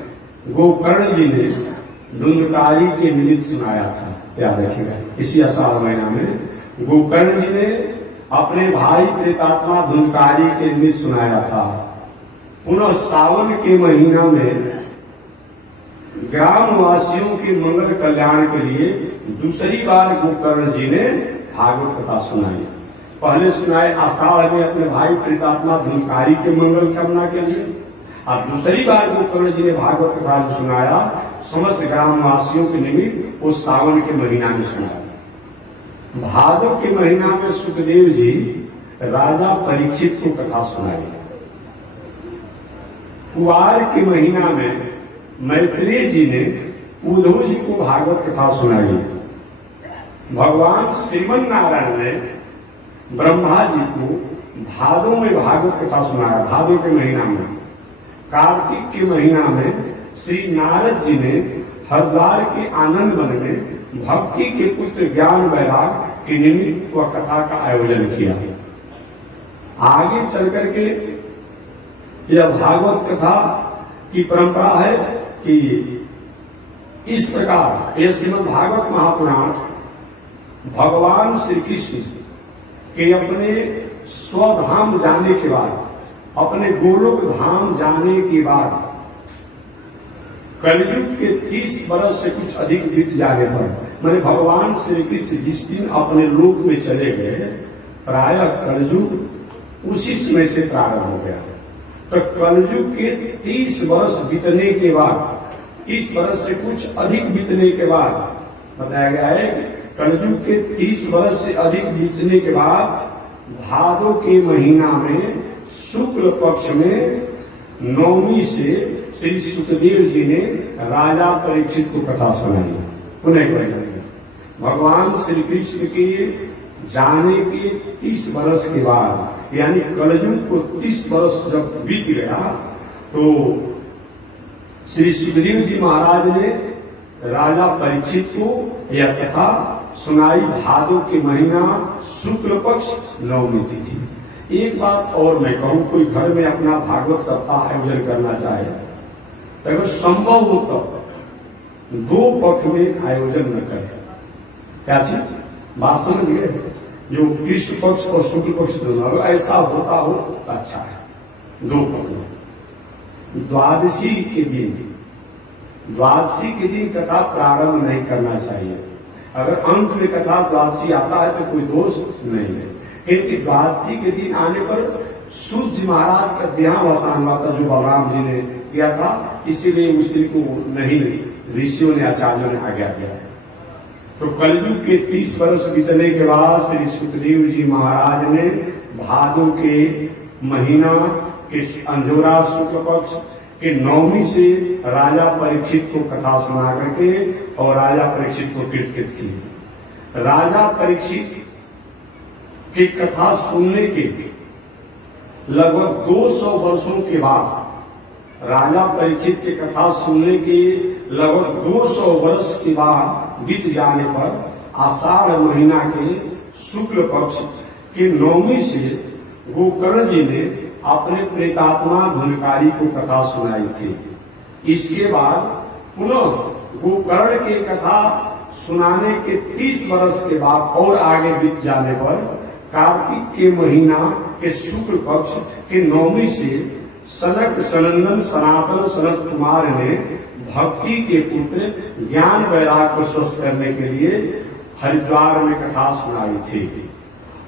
गोकर्ण जी ने धुंधकारी के निमित्त सुनाया था। याद रखिएगा, इसी आषाढ़ महीना में गोकर्ण जी ने अपने भाई प्रेतात्मा धुंधकारी के निमित्त सुनाया था। पुनः सावन के महीना में ग्रामवासियों के मंगल कल्याण के लिए दूसरी बार गोकर्ण जी ने भागवत कथा सुनाई। पहले सुनाए आषाढ़ में अपने भाई प्रेतात्मा धुंधकारी के मंगल कामना के लिए, और दूसरी बार गोकर्ण जी ने भागवत कथा जो सुनाया समस्त ग्रामवासियों के निमित्त वो सावन के महीना में सुनाया। भादव के महीना में सुखदेव जी राजा परीक्षित को कथा सुनाई। कुआर के महीना में मैत्रेय जी ने उद्धव जी को भागवत कथा सुनाई। भगवान श्रीमन नारायण ने ब्रह्मा जी को भादों में भागवत कथा सुनाया, भादों के महीना में। कार्तिक के महीना में श्री नारद जी ने हरिद्वार के आनंद वन में भक्ति के पुत्र ज्ञान वैराग के निमित्त वह कथा का आयोजन किया। आगे चल करके यह भागवत कथा की परंपरा है कि इस प्रकार यह श्रीमद् भागवत महापुराण भगवान श्री कृष्ण के अपने स्वधाम जाने के बाद, अपने गोलोक धाम जाने के बाद कलयुग के 30 वर्ष से कुछ अधिक बीत जाने पर, मैंने भगवान श्री कृष्ण जिस दिन अपने लोक में चले गए, प्रायः कलयुग उसी समय से प्रारंभ हो गया। तो कलयुग के 30 वर्ष बीतने के बाद, 30 वर्ष से कुछ अधिक बीतने के बाद बताया गया है कि कलयुग के 30 वर्ष से अधिक बीतने के बाद भादों के महीना में शुक्ल पक्ष में नवमी से श्री सुखदेव जी ने राजा परीक्षित को कथा सुनाई। पुनः भगवान श्री कृष्ण के जाने के 30 वर्ष के बाद, यानी कलयुग को 30 वर्ष जब बीत गया, तो श्री सुखदेव जी महाराज ने राजा परीक्षित को यह कथा सुनाई। भादों के महीना शुक्ल पक्ष नवमी तिथि। एक बात और मैं कहूं, कोई घर में अपना भागवत सप्ताह आयोजन करना चाहे, अगर संभव हो तब 2 पक्ष में आयोजन न करें। क्या चीज बात समझ गए? जो कृष्ण पक्ष और शुक्ल पक्ष दोनों ऐसा होता हो तो अच्छा है। 2 पक्ष में द्वादशी के दिन कथा प्रारंभ नहीं करना चाहिए। अगर अंत में कथा द्वादशी आता है तो कोई दोष नहीं है, क्योंकि द्वादशी के दिन आने पर सूर्य जी महाराज का देहावसान हुआ था, जो बलराम जी ने किया था, इसीलिए उस दिन को नहीं ऋषियों ने, आचार्यों ने आज्ञा दिया। तो कलयुग के 30 वर्ष बीतने के बाद श्री सुखदेव जी महाराज ने भादों के महीना के अंजोरा शुक्ल पक्ष के नवमी से राजा परीक्षित को कथा सुना करके और राजा परीक्षित को कीर्तित की। राजा परीक्षित की कथा सुनने के लगभग 200 वर्षों के बाद, राजा परीक्षित की कथा सुनने के लगभग 200 वर्ष के बाद बीत जाने पर आषाढ़ महीना के शुक्ल पक्ष के नवमी से गोकर्ण जी ने अपने प्रेतात्मा धनकारी को कथा सुनाई थी। इसके बाद पुनः गोकर्ण की कथा सुनाने के 30 वर्ष के बाद और आगे बीत जाने पर कार्तिक के महीना के शुक्ल पक्ष के नवमी से सनक सनंदन सनातन सनत कुमार ने भक्ति के पुत्र ज्ञान वैराग को स्वस्थ करने के लिए हरिद्वार में कथा सुनाई थी।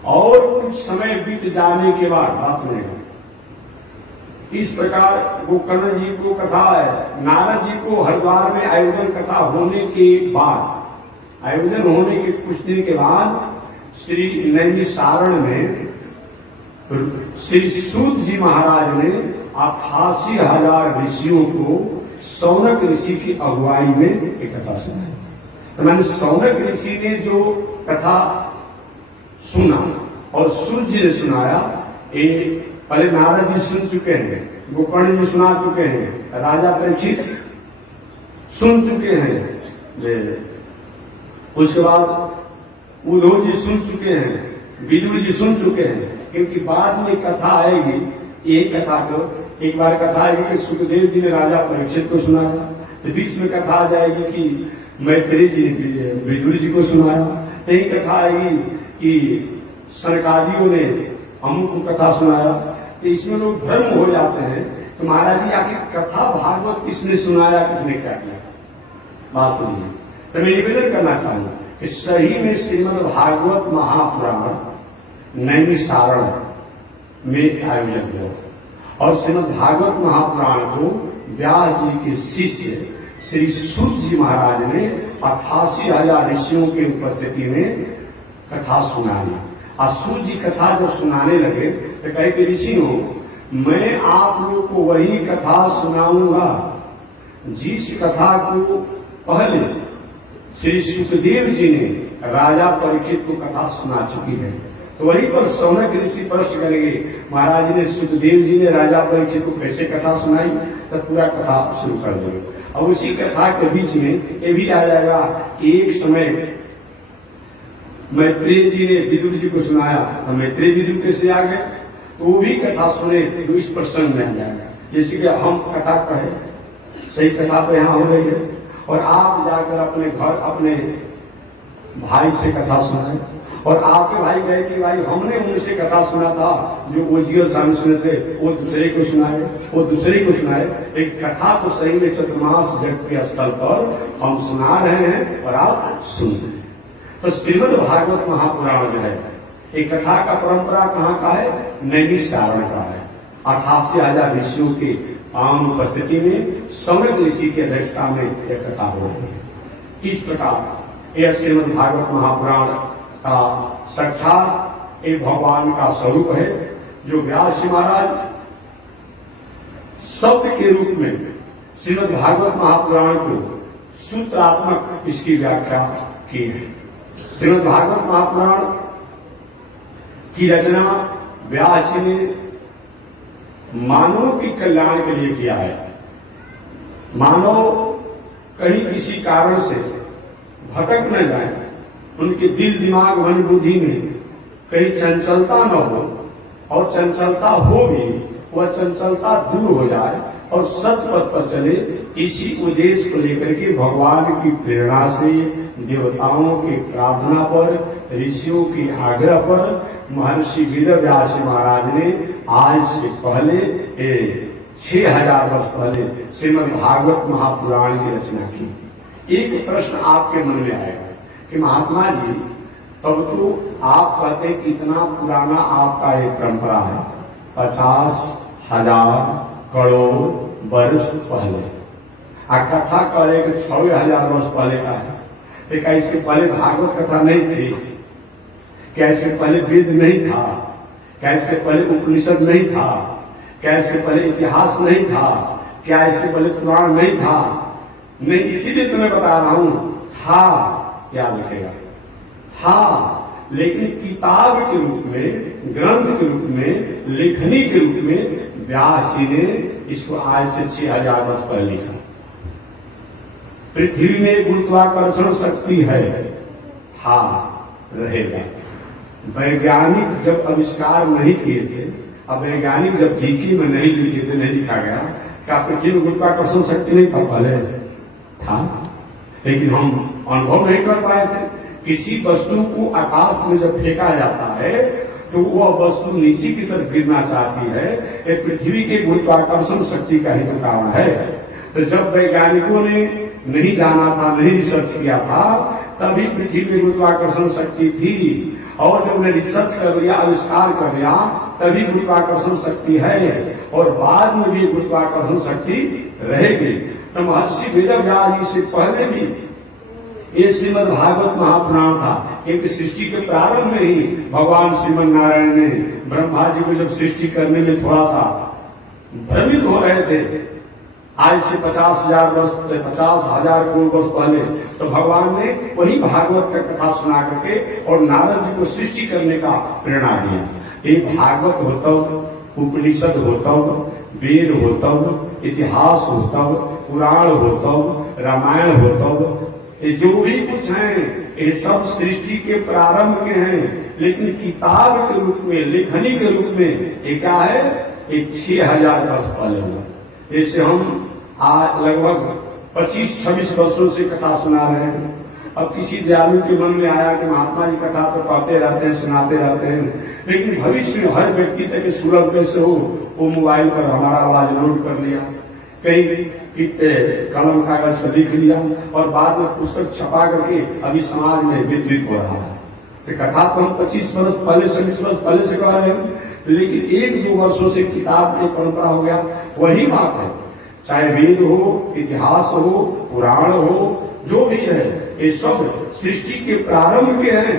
और कुछ समय बीत जाने के बाद बात सुनेगा, इस प्रकार गोकर्ण जी को कथा है, नारद जी को हरिद्वार में आयोजन कथा होने के बाद, आयोजन होने के कुछ दिन के बाद श्री नैमिषारण्य में श्री सूत जी महाराज ने 88,000 ऋषियों को सौनक ऋषि की अगुवाई में एक कथा सुनाई। तो मैंने सौनक ऋषि ने जो कथा सुना और सूत जी ने सुनाया, ये पहले नारद जी सुन चुके हैं, गोकर्ण जी सुना चुके हैं, राजा परीक्षित सुन चुके हैं, उसके बाद उद्धव जी सुन चुके हैं, विदुर जी सुन चुके हैं। क्योंकि बाद में कथा आएगी, यही कथा को एक बार कथा आएगी कि सुखदेव जी ने राजा परीक्षित को सुनाया, तो बीच में कथा आ जाएगी कि मैत्रेय जी ने विदुर जी को सुनाया, तो यही कथा आएगी कि सरकारियों ने अमुक को कथा सुनाया। तो इसमें लोग भ्रम हो जाते हैं, तो महाराज जी आखिर कथा भागवत किसने सुनाया, किसने क्या किया, बात समझिए। तो मैं निवेदन करना चाहूंगा कि सही में श्रीमद् भागवत महापुराण नैमिषारण्य में आयोजन हुआ और श्रीमद् भागवत महापुराण को व्यास जी के शिष्य श्री सूत जी महाराज ने 88,000 ऋषियों की उपस्थिति में कथा सुनाई। और सूत जी कथा जब सुनाने लगे तो कहे कि ऋषि हो, मैं आप लोग को वही कथा सुनाऊंगा जिस कथा को पहले श्री सुखदेव जी ने राजा परीक्षित को कथा सुना चुकी है। तो वहीं पर सौनक ऋषि प्रश्न करेंगे, महाराज ने सुखदेव जी ने राजा परीक्षित को कैसे कथा सुनाई, तो पूरा कथा शुरू कर देंगे। और उसी कथा के बीच में ये भी आ जाएगा कि एक समय मैत्रेय जी ने विदुर जी को सुनाया, तो मैत्रेय विदुर कैसे आ गए, तो वो भी कथा सुने तो इस प्रसंग में आ जाएगा। जैसे कि हम कथा कहे, सही कथा तो यहाँ हो रही है और आप जाकर अपने घर अपने भाई से कथा सुनाए और आपके भाई कहे कि भाई हमने उनसे कथा सुना था, जो वो जीवन सामने सुने थे वो दूसरे को सुनाए, वो दूसरे को सुनाए। एक कथा तो सही में चतुर्मास जग के स्थल पर हम सुना रहे हैं और आप सुन रहे हैं। तो श्रीमद् भागवत महापुराण जो है, एक कथा का परंपरा कहाँ का है, नैमिषारण्य का है। 88,000 ऋषियों के आम उपस्थिति में सौनक ऋषि की अध्यक्षता में यह कथा हो रही है। इस प्रकार यह श्रीमद् भागवत महापुराण का साक्षात एक भगवान का स्वरूप है, जो व्यास जी महाराज शब्द के रूप में श्रीमद् भागवत महापुराण को सूत्रात्मक इसकी व्याख्या की है। श्रीमद् भागवत महापुराण की रचना व्यास जी ने मानव के कल्याण के लिए किया है। मानव कहीं किसी कारण से भटक न जाए, उनके दिल दिमाग मन बुद्धि में कहीं चंचलता न हो, और चंचलता हो भी वह चंचलता दूर हो जाए और सत पथ पर चले, इसी उद्देश्य को लेकर के भगवान की प्रेरणा से, देवताओं की प्रार्थना पर, ऋषियों के आग्रह पर महर्षि वेदव्यास महाराज ने आज से पहले 6,000 वर्ष पहले श्रीमद् भागवत महापुराण की रचना की। एक प्रश्न आपके मन में आएगा कि महात्मा जी, तब तो आप कहते कि इतना पुराना आपका एक परंपरा है, 50,000 करोड़ वर्ष पहले, कथा करे 6,000 वर्ष पहले का है। तो क्या इसके पहले भागवत कथा नहीं थी? क्या इसके पहले वेद नहीं था? क्या इसके पहले उपनिषद नहीं था? क्या इसके पहले इतिहास नहीं था? क्या इसके पहले पुराण नहीं था? नहीं, इसीलिए तुम्हें बता रहा हूं, था, याद रखेगा, था, लेकिन किताब के रूप में, ग्रंथ के रूप में, लेखनी के रूप में व्यास जी ने इसको आज से 6,000 वर्ष पहले लिखा। पृथ्वी में गुरुत्वाकर्षण शक्ति है, था, रहेगा। वैज्ञानिक जब आविष्कार नहीं किए थे, अब वैज्ञानिक जब जीके में नहीं लिखे थे, नहीं लिखा गया, क्या पृथ्वी में गुरुत्वाकर्षण शक्ति नहीं था? पहले था, लेकिन हम अनुभव नहीं कर पाए थे। किसी वस्तु को आकाश में जब फेंका जाता है तो वह वस्तु नीचे की तरफ गिरना चाहती है, ये पृथ्वी के गुरुत्वाकर्षण शक्ति का ही तो कारण है। तो जब वैज्ञानिकों ने नहीं जाना था, नहीं रिसर्च किया था, तभी पृथ्वी में गुरुत्वाकर्षण शक्ति थी, और जब उन्हें रिसर्च कर लिया, आविष्कार कर लिया, तभी गुरुत्वाकर्षण शक्ति है, और बाद में भी गुरुत्वाकर्षण शक्ति रहेगी। तो महर्षि वेदव्यास जी से पहले भी ये श्रीमद् भागवत महापुराण था, क्योंकि सृष्टि के प्रारंभ में ही भगवान श्रीमन नारायण ने ब्रह्मा जी को जब सृष्टि करने में थोड़ा सा भ्रमित हो रहे थे, आज से 50,000 वर्ष, 50,000 करोड़ वर्ष पहले, तो भगवान ने वही भागवत का कथा सुना करके और नारद जी को सृष्टि करने का प्रेरणा दिया। एक भागवत होता, उपनिषद होता, वेद होता, इतिहास होता, पुराण होता, रामायण होता, ये जो भी कुछ है ये सब सृष्टि के प्रारंभ के हैं, लेकिन किताब के रूप में, लेखनी के रूप में ये क्या है, ये 6,000 वर्ष पहले हुआ। जैसे हम आज लगभग 25-26 वर्षों से कथा सुना रहे हैं। अब किसी दयालु के मन में आया कि महात्मा जी कथा तो कहते रहते हैं, सुनाते रहते हैं, लेकिन भविष्य में हर व्यक्ति तक सुलभ कैसे हो, वो मोबाइल पर हमारा आवाज नोट कर लिया, कहीं कलम कागज से लिख लिया, और बाद में पुस्तक छपा करके अभी समाज में वितरित हो रहा है। तो कथा तो हम 25 वर्ष पहले से, 20 वर्ष पहले से कर रहे हैं, लेकिन 1-2 वर्षों से किताब की परंपरा हो गया। वही बात है, चाहे वेद हो, इतिहास हो, पुराण हो, जो भी है, ये सब सृष्टि के प्रारंभ के हैं,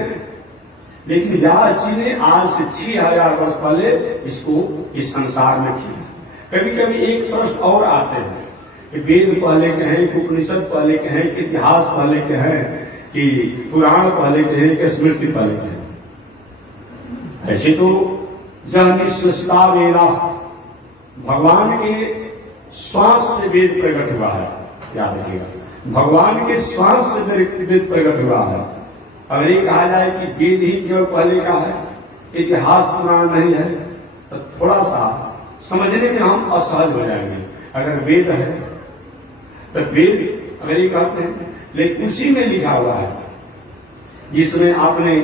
लेकिन व्यास जी ने आज से 6000 वर्ष पहले इसको इस संसार में किया। कभी कभी एक प्रश्न और आते हैं कि वेद पहले के हैं, कि उपनिषद पहले के हैं, कि इतिहास पहले के हैं, कि पुराण पहले के हैं, कि स्मृति पहले के हैं। ऐसे तो जह निश्वसता वेदा, भगवान के श्वास से वेद प्रकट हुआ है। याद रखिएगा, भगवान के श्वास से वेद प्रकट हुआ है। अगर ये कहा जाए कि वेद ही केवल पहले का है, इतिहास पुराण नहीं है, तो थोड़ा सा समझने में हम असहज हो जाएंगे। अगर वेद है तो वेद अगर ये कहते हैं, लेकिन उसी में लिखा हुआ है जिसमें आपने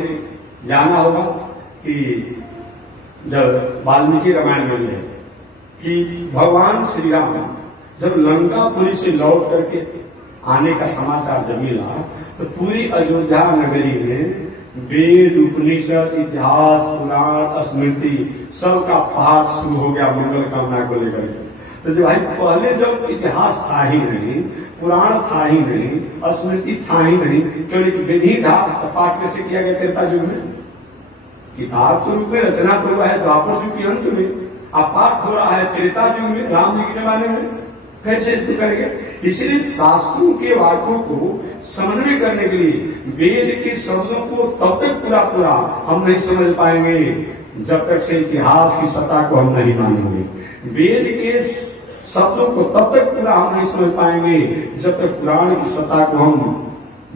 जाना होगा कि जब वाल्मीकि रामायण में है कि भगवान श्री राम जब लंकापुरी से लौट करके आने का समाचार जब मिला तो पूरी अयोध्या नगरी में वेद, उपनिषद, इतिहास, पुराण, स्मृति सबका पाठ शुरू हो गया मंगल कामना को लेकर के। तो जो भाई पहले जब इतिहास था ही नहीं, पुराण था ही नहीं, स्मृति था ही नहीं, क्योंकि विधि था, तो पाठ कैसे किया गया त्रेता युग में? किताब के रूप में रचना तो हुआ है द्वापर युग के अंत में, अब पाठ हो रहा है त्रेता युग में, राम जी के जमाने में। कैसे इसको करेंगे? इसलिए शास्त्रों के वाक्यों को समन्वय करने के लिए वेद के शब्दों को तब तक पूरा हम नहीं समझ पाएंगे जब तक से इतिहास की सत्ता को हम नहीं मानेंगे। वेद के शब्दों को तब तक पूरा हम नहीं समझ पाएंगे जब तक पुराण की सत्ता को हम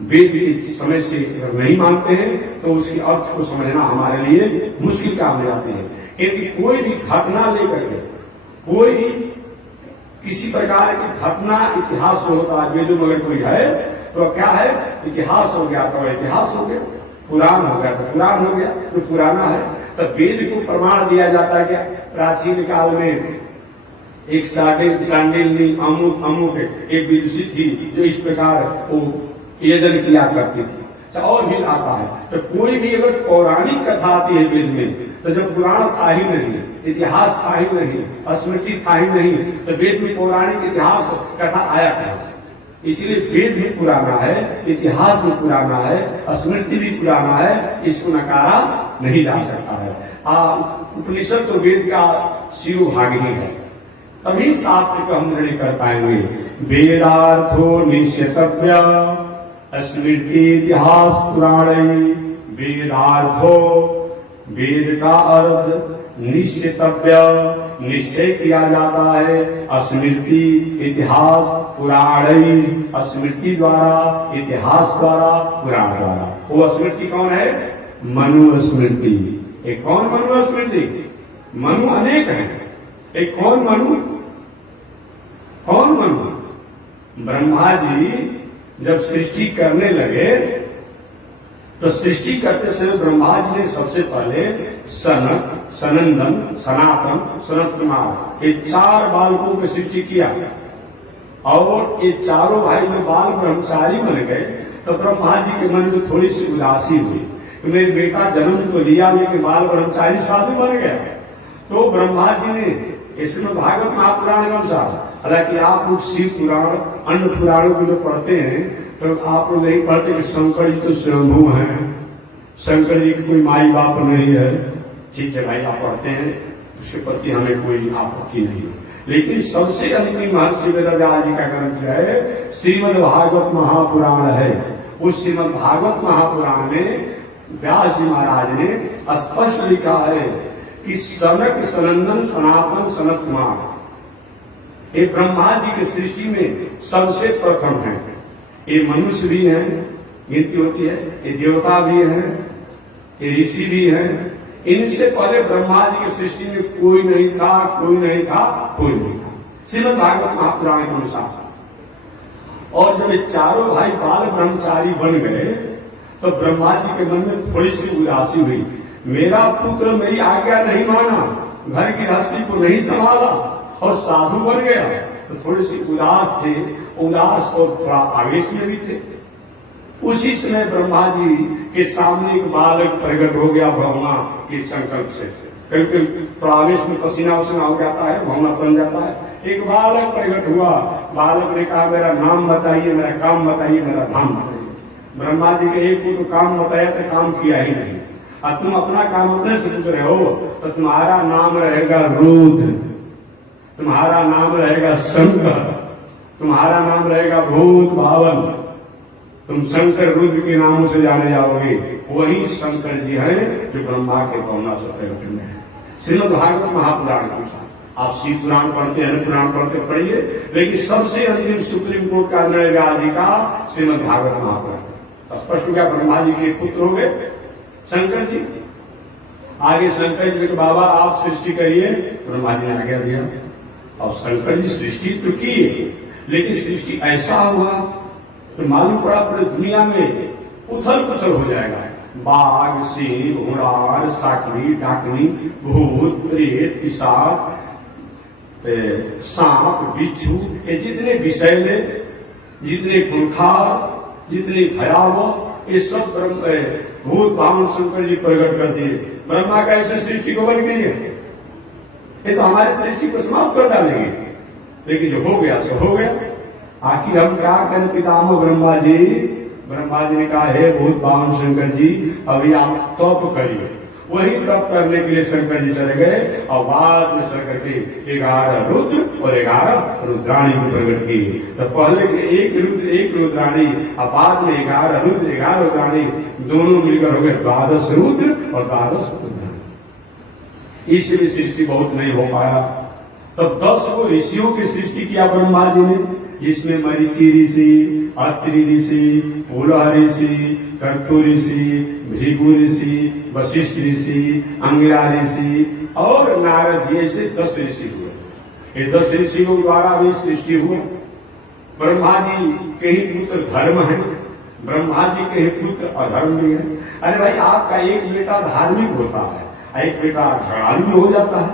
वेद के समय से नहीं मानते हैं, तो उसके अर्थ को समझना हमारे लिए मुश्किल काम हो जाते हैं। क्योंकि कोई भी घटना लेकर के, कोई किसी प्रकार की घटना, इतिहास जो होता है, वेदों में अगर कोई है तो क्या है? इतिहास हो गया तो इतिहास हो गया, पुराण हो गया तो पुराण हो गया, तो पुराना है। तो वेद को प्रमाण दिया जाता है क्या? प्राचीन काल में एक सांडिल्य अमुक एक विदुषी थी जो इस प्रकार वो यजन किया करती थी, और भी आता है। तो कोई भी अगर पौराणिक कथा आती है वेद में, तो जब पुराण था ही नहीं, इतिहास था ही नहीं, स्मृति था ही नहीं, तो वेद में पौराणिक इतिहास कथा आया कहां से? इसलिए वेद भी पुराना है, इतिहास भी पुराना है, स्मृति भी पुराना है, इसको नकारा नहीं जा सकता है। उपनिषद तो वेद का शिरोभाग ही है, तभी शास्त्र को हम निर्णय कर पाएंगे। वेदार्थो निश्चितव्य स्मृति इतिहास पुराण, वेदार्थो वेद का अर्थ निश्चितव्य निश्चय किया जाता है, स्मृति इतिहास पुराण, स्मृति द्वारा, इतिहास द्वारा, पुराण द्वारा। वो स्मृति कौन है? मनु स्मृति। एक कौन मनु स्मृति? मनु अनेक है, एक कौन मनु? कौन मनु? ब्रह्मा जी जब सृष्टि करने लगे तो सृष्टि करते समय ब्रह्मा जी ने सबसे पहले सनक, सनंदन, सनातन, सनत कुमार, ये 4 बालकों की सृष्टि किया। और ये चारों भाई जो बाल ब्रह्मचारी बन गए तो ब्रह्मा जी के मन में थोड़ी सी उदासी हुई कि मेरे बेटा जन्म तो लिया लेकिन बाल ब्रह्मचारी साधु बन गया। तो ब्रह्मा जी ने इसमें भागवत महापुराण के अनुसार, हालांकि आप लोग शिव पुराण, अन्य पुराणों को जो पढ़ते हैं तो आप लोग नहीं पढ़ते कि शंकर जी तो स्वयंभू हैं, शंकर जी की कोई माई बाप नहीं है। ठीक है भाई, आप पढ़ते हैं, उसके प्रति हमें कोई आपत्ति नहीं है। लेकिन सबसे अंतिम महर्षि वेदव्यास जी का ग्रंथ है श्रीमद् भागवत महापुराण है। उस श्रीमद् भागवत महापुराण में व्यास जी महाराज ने स्पष्ट लिखा है कि सनक, सनंदन, सनातन, सनत कुमार ये ब्रह्मा जी की सृष्टि में सबसे प्रथम है। ये मनुष्य भी हैं, गिनती होती है, ये देवता भी हैं, ये ऋषि भी हैं। इनसे पहले ब्रह्मा जी की सृष्टि में कोई नहीं था, कोई नहीं था, कोई नहीं था, श्रीमद् भागवत महापुराण के अनुसार। और जब ये चारों भाई बाल ब्रह्मचारी बन गए तो ब्रह्मा जी के मन में थोड़ी सी उदासी हुई। मेरा पुत्र मेरी आज्ञा नहीं माना, घर की गृहस्थी को नहीं संभाला और साधु बन गया, तो थोड़ी सी उदास थे, उदास और थोड़ा आवेश में भी थे। उसी समय ब्रह्मा जी के सामने एक बालक प्रकट हो गया भगवान के संकल्प से। कभी आवेश में पसीना उसीना हो जाता है, भगवान बन जाता है। एक बालक प्रकट हुआ, बालक ने कहा मेरा नाम बताइए, मेरा काम बताइए, मेरा धाम बताइए। ब्रह्मा जी के एक को तो काम बताया तो काम किया ही नहीं। और तुम अपना काम अपने से पूछ रहे हो, तो तुम्हारा नाम रहेगा रुद्र, तुम्हारा नाम रहेगा शंकर, तुम्हारा नाम रहेगा भूत भावन। तुम शंकर रुद्र के नामों से जाने जाओगे। वही शंकर जी हैं जो ब्रह्मा के कौना सत्य में है। श्रीमद् भागवत महापुराण के अनुसार आप शिव पुराण पढ़ते हैं, पुराण पढ़ते पढ़िए, लेकिन सबसे अंतिम सुप्रीम कोर्ट का निर्णय व्यास जी का श्रीमद् भागवत महापुराण। तो स्पष्ट हो गया, ब्रह्मा जी के पुत्र हो गए शंकर जी। आगे शंकर जी के बाबा आप सृष्टि करिए, ब्रह्मा जी ने आज्ञा दिया और शंकर जी सृष्टि तो की, लेकिन सृष्टि ऐसा हुआ तो मालूम पड़ा पूरी दुनिया में उथल पुथल हो जाएगा। बाघ, सिंह, घोड़ा, साकरी, डाकनी, भूत, प्रेत, पिशाच, सांप, बिच्छू, ये जितने विषैले, जितने खूंखार, जितने भयावह, ये सब भूत भावन शंकर जी प्रकट कर दिए। ब्रह्मा का ऐसे सृष्टि को बन गई है, ये तो हमारी सृष्टि को समाप्त कर डालेंगे। लेकिन जो हो गया सो हो गया। आखिर हम क्या करें पितामह ब्रह्मा जी? ब्रह्मा जी ने कहा, हे भूत भावन शंकर जी, अभी आप तप करिए। वही तप करने के लिए शंकर जी चले गए और बाद में शंकर के 11 रुद्र और 11 रुद्राणी को प्रकट की। तो पहले के एक रुद्र एक रुद्राणी और बाद में 11 रुद्र 11 रुद्राणी, दोनों मिलकर हो गए 12 रुद्र और 12 रुद्राणी। इसलिए सृष्टि बहुत नहीं हो पाया। तब 10 को ऋषियों की सृष्टि किया ब्रह्मा जी ने, जिसमें मरीचि ऋषि, अत्रि ऋषि, पुलह ऋषि, कर्तु ऋषि, भृगु ऋषि, वशिष्ठ ऋषि, अंगिरा ऋषि और नारद जी, ऐसे 10 ऋषि हुए। ये 10 ऋषियों द्वारा भी सृष्टि हुई। ब्रह्मा जी के ही पुत्र धर्म है, ब्रह्मा जी के ही पुत्र अधर्म भी है। अरे भाई, आपका एक बेटा धार्मिक होता है, एक बेटा झगड़ालू हो जाता है,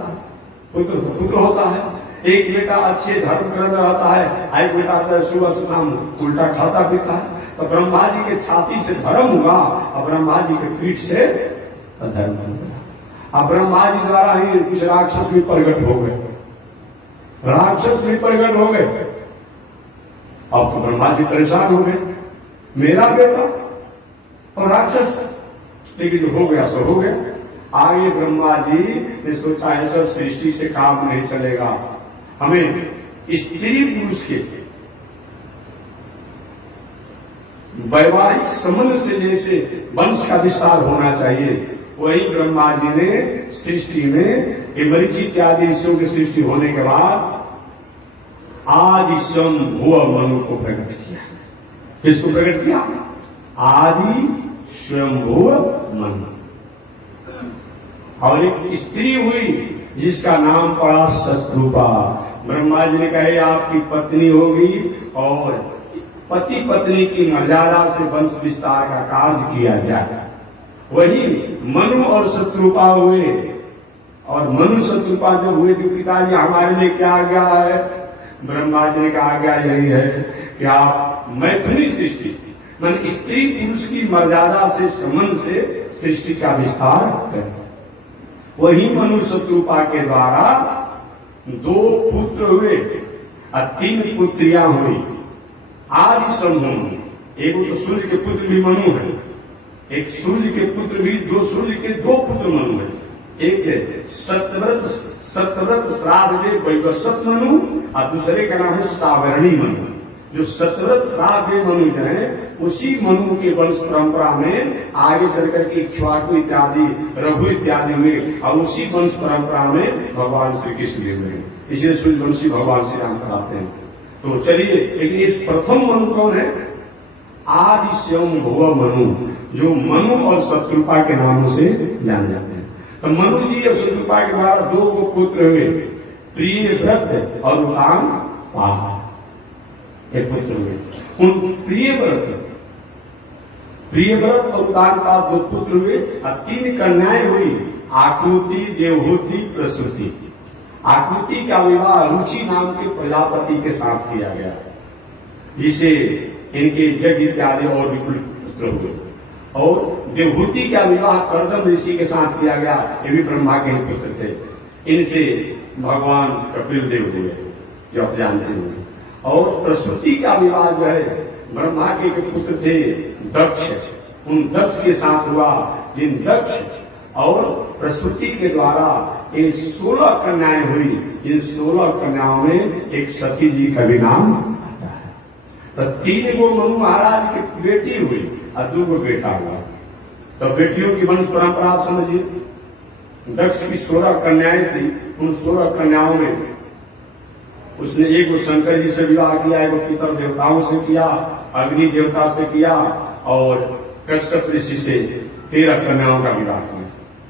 पुत्र पुत्र होता है। एक बेटा अच्छे धर्म करने रहता है, एक बेटा सुबह से शाम उल्टा खाता पीता है। तो ब्रह्मा जी के छाती से धर्म हुआ और ब्रह्मा जी के पीठ से अधर्म हुआ। अब ब्रह्मा जी द्वारा ही कुछ राक्षस भी प्रकट हो गए, राक्षस भी प्रकट हो गए। अब तो ब्रह्मा जी परेशान हो गए, मेरा बेटा और राक्षस। लेकिन जो हो गया सो हो गया। आगे ब्रह्मा जी ने सोचा ऐसा सृष्टि से काम नहीं चलेगा, हमें स्त्री पुरुष के वैवाहिक संबंध से जैसे वंश का विस्तार होना चाहिए। वही ब्रह्मा जी ने सृष्टि में ये मरीचि इत्यादि ऋषियों की सृष्टि होने के बाद आदि स्वयंभुव मनु को प्रकट किया। किसको प्रकट किया? आदि स्वयंभुव मनु। और एक स्त्री हुई जिसका नाम पड़ा शत्रुपा। ब्रह्मा जी ने कहे आपकी पत्नी होगी और पति पत्नी की मर्यादा से वंश विस्तार का कार्य किया जाए। वही मनु और शत्रुपा हुए। और मनु शत्रुपा जब हुए तो पिताजी हमारे लिए क्या आज्ञा है? ब्रह्मा जी ने कहा आज्ञा यही है कि आप मैथुनी सृष्टि मन स्त्री पुरुष की मर्यादा से संबंध से सृष्टि का विस्तार करें। वही मनु शत्रुपा के द्वारा 2 पुत्र हुए और 3 पुत्रियां हुई। आदि समूह, एक तो सूर्य के पुत्र भी मनु है, एक सूर्य के पुत्र भी, 2 सूर्य के 2 पुत्र मनु है। एक सतव्रत श्राद्ध वैवस्वत मनु और दूसरे का नाम है सावरणी मनु। जो सतव्रत श्राद्ध मनु है उसी मनु के वंश परंपरा में आगे चलकर के इक्ष्वाकु इत्यादि रघु इत्यादि हुए और उसी वंश परंपरा में भगवान श्री कृष्ण हुए। इसलिए सूर्यवंशी भगवान श्री राम कहते हैं। तो चलिए, लेकिन इस प्रथम मनु कौन है? आदि स्वयंभुव मनु, जो मनु और शत्रुपा के नामों से जाने जाते हैं। तो मनु जी और शत्रुपा के द्वारा 2 को पुत्र हुए, प्रियव्रत और उतान पाह एक पुत्र हुए। उन प्रियव्रत और उतान पाह 2 पुत्र हुए और 3 कन्याएं हुई, आकृति, देवहूति, प्रसूति। आकृति का विवाह रुचि नाम के प्रजापति के साथ किया गया, जिसे इनके जग इत्यादि और विपुल पुत्र हुए। और देवहूति का विवाह कर्दम ऋषि के साथ किया गया, ये भी ब्रह्मा के ही पुत्र थे। इनसे भगवान कपिल देव हुए, जो आप जानते होंगे। और प्रसूति का विवाह जो है ब्रह्मा के पुत्र थे दक्ष, उन दक्ष के साथ हुआ, जिन दक्ष और प्रसूति के द्वारा ये 16 कन्याएं हुई। इन 16 कन्याओं में एक सती जी का भी नाम आता है। तो 3 गो मनु महाराज की बेटी हुई और 2 गो बेटा हुआ। तो बेटियों की वंश परंपरा आप समझिए, दक्ष की 16 कन्याएं थी। उन 16 कन्याओं में उसने एक वो शंकर जी से विवाह किया, एक वो पितर देवताओं से किया, अग्नि देवता से किया और कश्यप ऋषि से 13 कन्याओं का विवाह किया।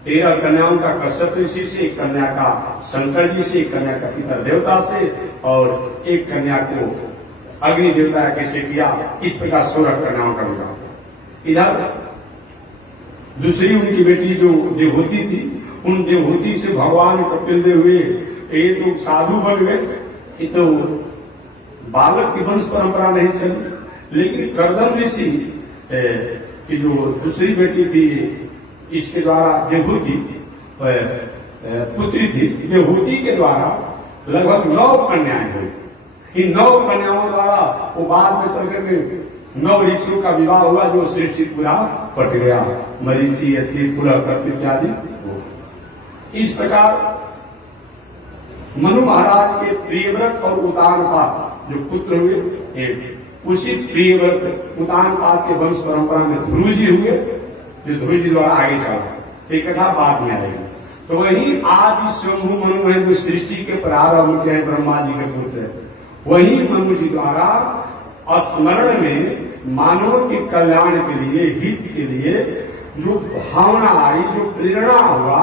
13 कन्याओं का कश्यप ऋषि से, एक कन्या का शंकर जी से, एक कन्या का पितर देवता से और एक कन्या को अग्नि देवता कैसे किया। इस प्रकार 16 कन्याओं का विवाह। इधर दूसरी उनकी बेटी जो देवहूति थी, उन देवहूति से भगवान कपिल देव हुए। ये तो साधु बन गए, ये तो बालक की वंश परंपरा नहीं चली। लेकिन कर्दम ऋषि की जो दूसरी बेटी थी, इसके द्वारा देवहूति पुत्री थी, देवहूति के द्वारा लगभग 9 कन्याएं हुई। इन 9 कन्याओं द्वारा वो बाद में चल करके 9 ऋषियों का विवाह हुआ, जो सृष्टि पूरा पट गया। मरीचि, अत्रि, पुलह इत्यादि। इस प्रकार मनु महाराज के प्रियव्रत और उतानपाद जो पुत्र हुए, उसी प्रियव्रत उतानपाद के वंश परंपरा में ध्रुव जी हुए, जो ध्रुव जी द्वारा आगे चला। एक कथा बाद में आएगी। तो वही आदि स्वयं मनु है, जो सृष्टि के प्रारंभ के ब्रह्मा जी के पुत्र है। वही मनु जी द्वारा स्मरण में मानव के कल्याण के लिए, हित के लिए जो भावना आई, जो प्रेरणा हुआ,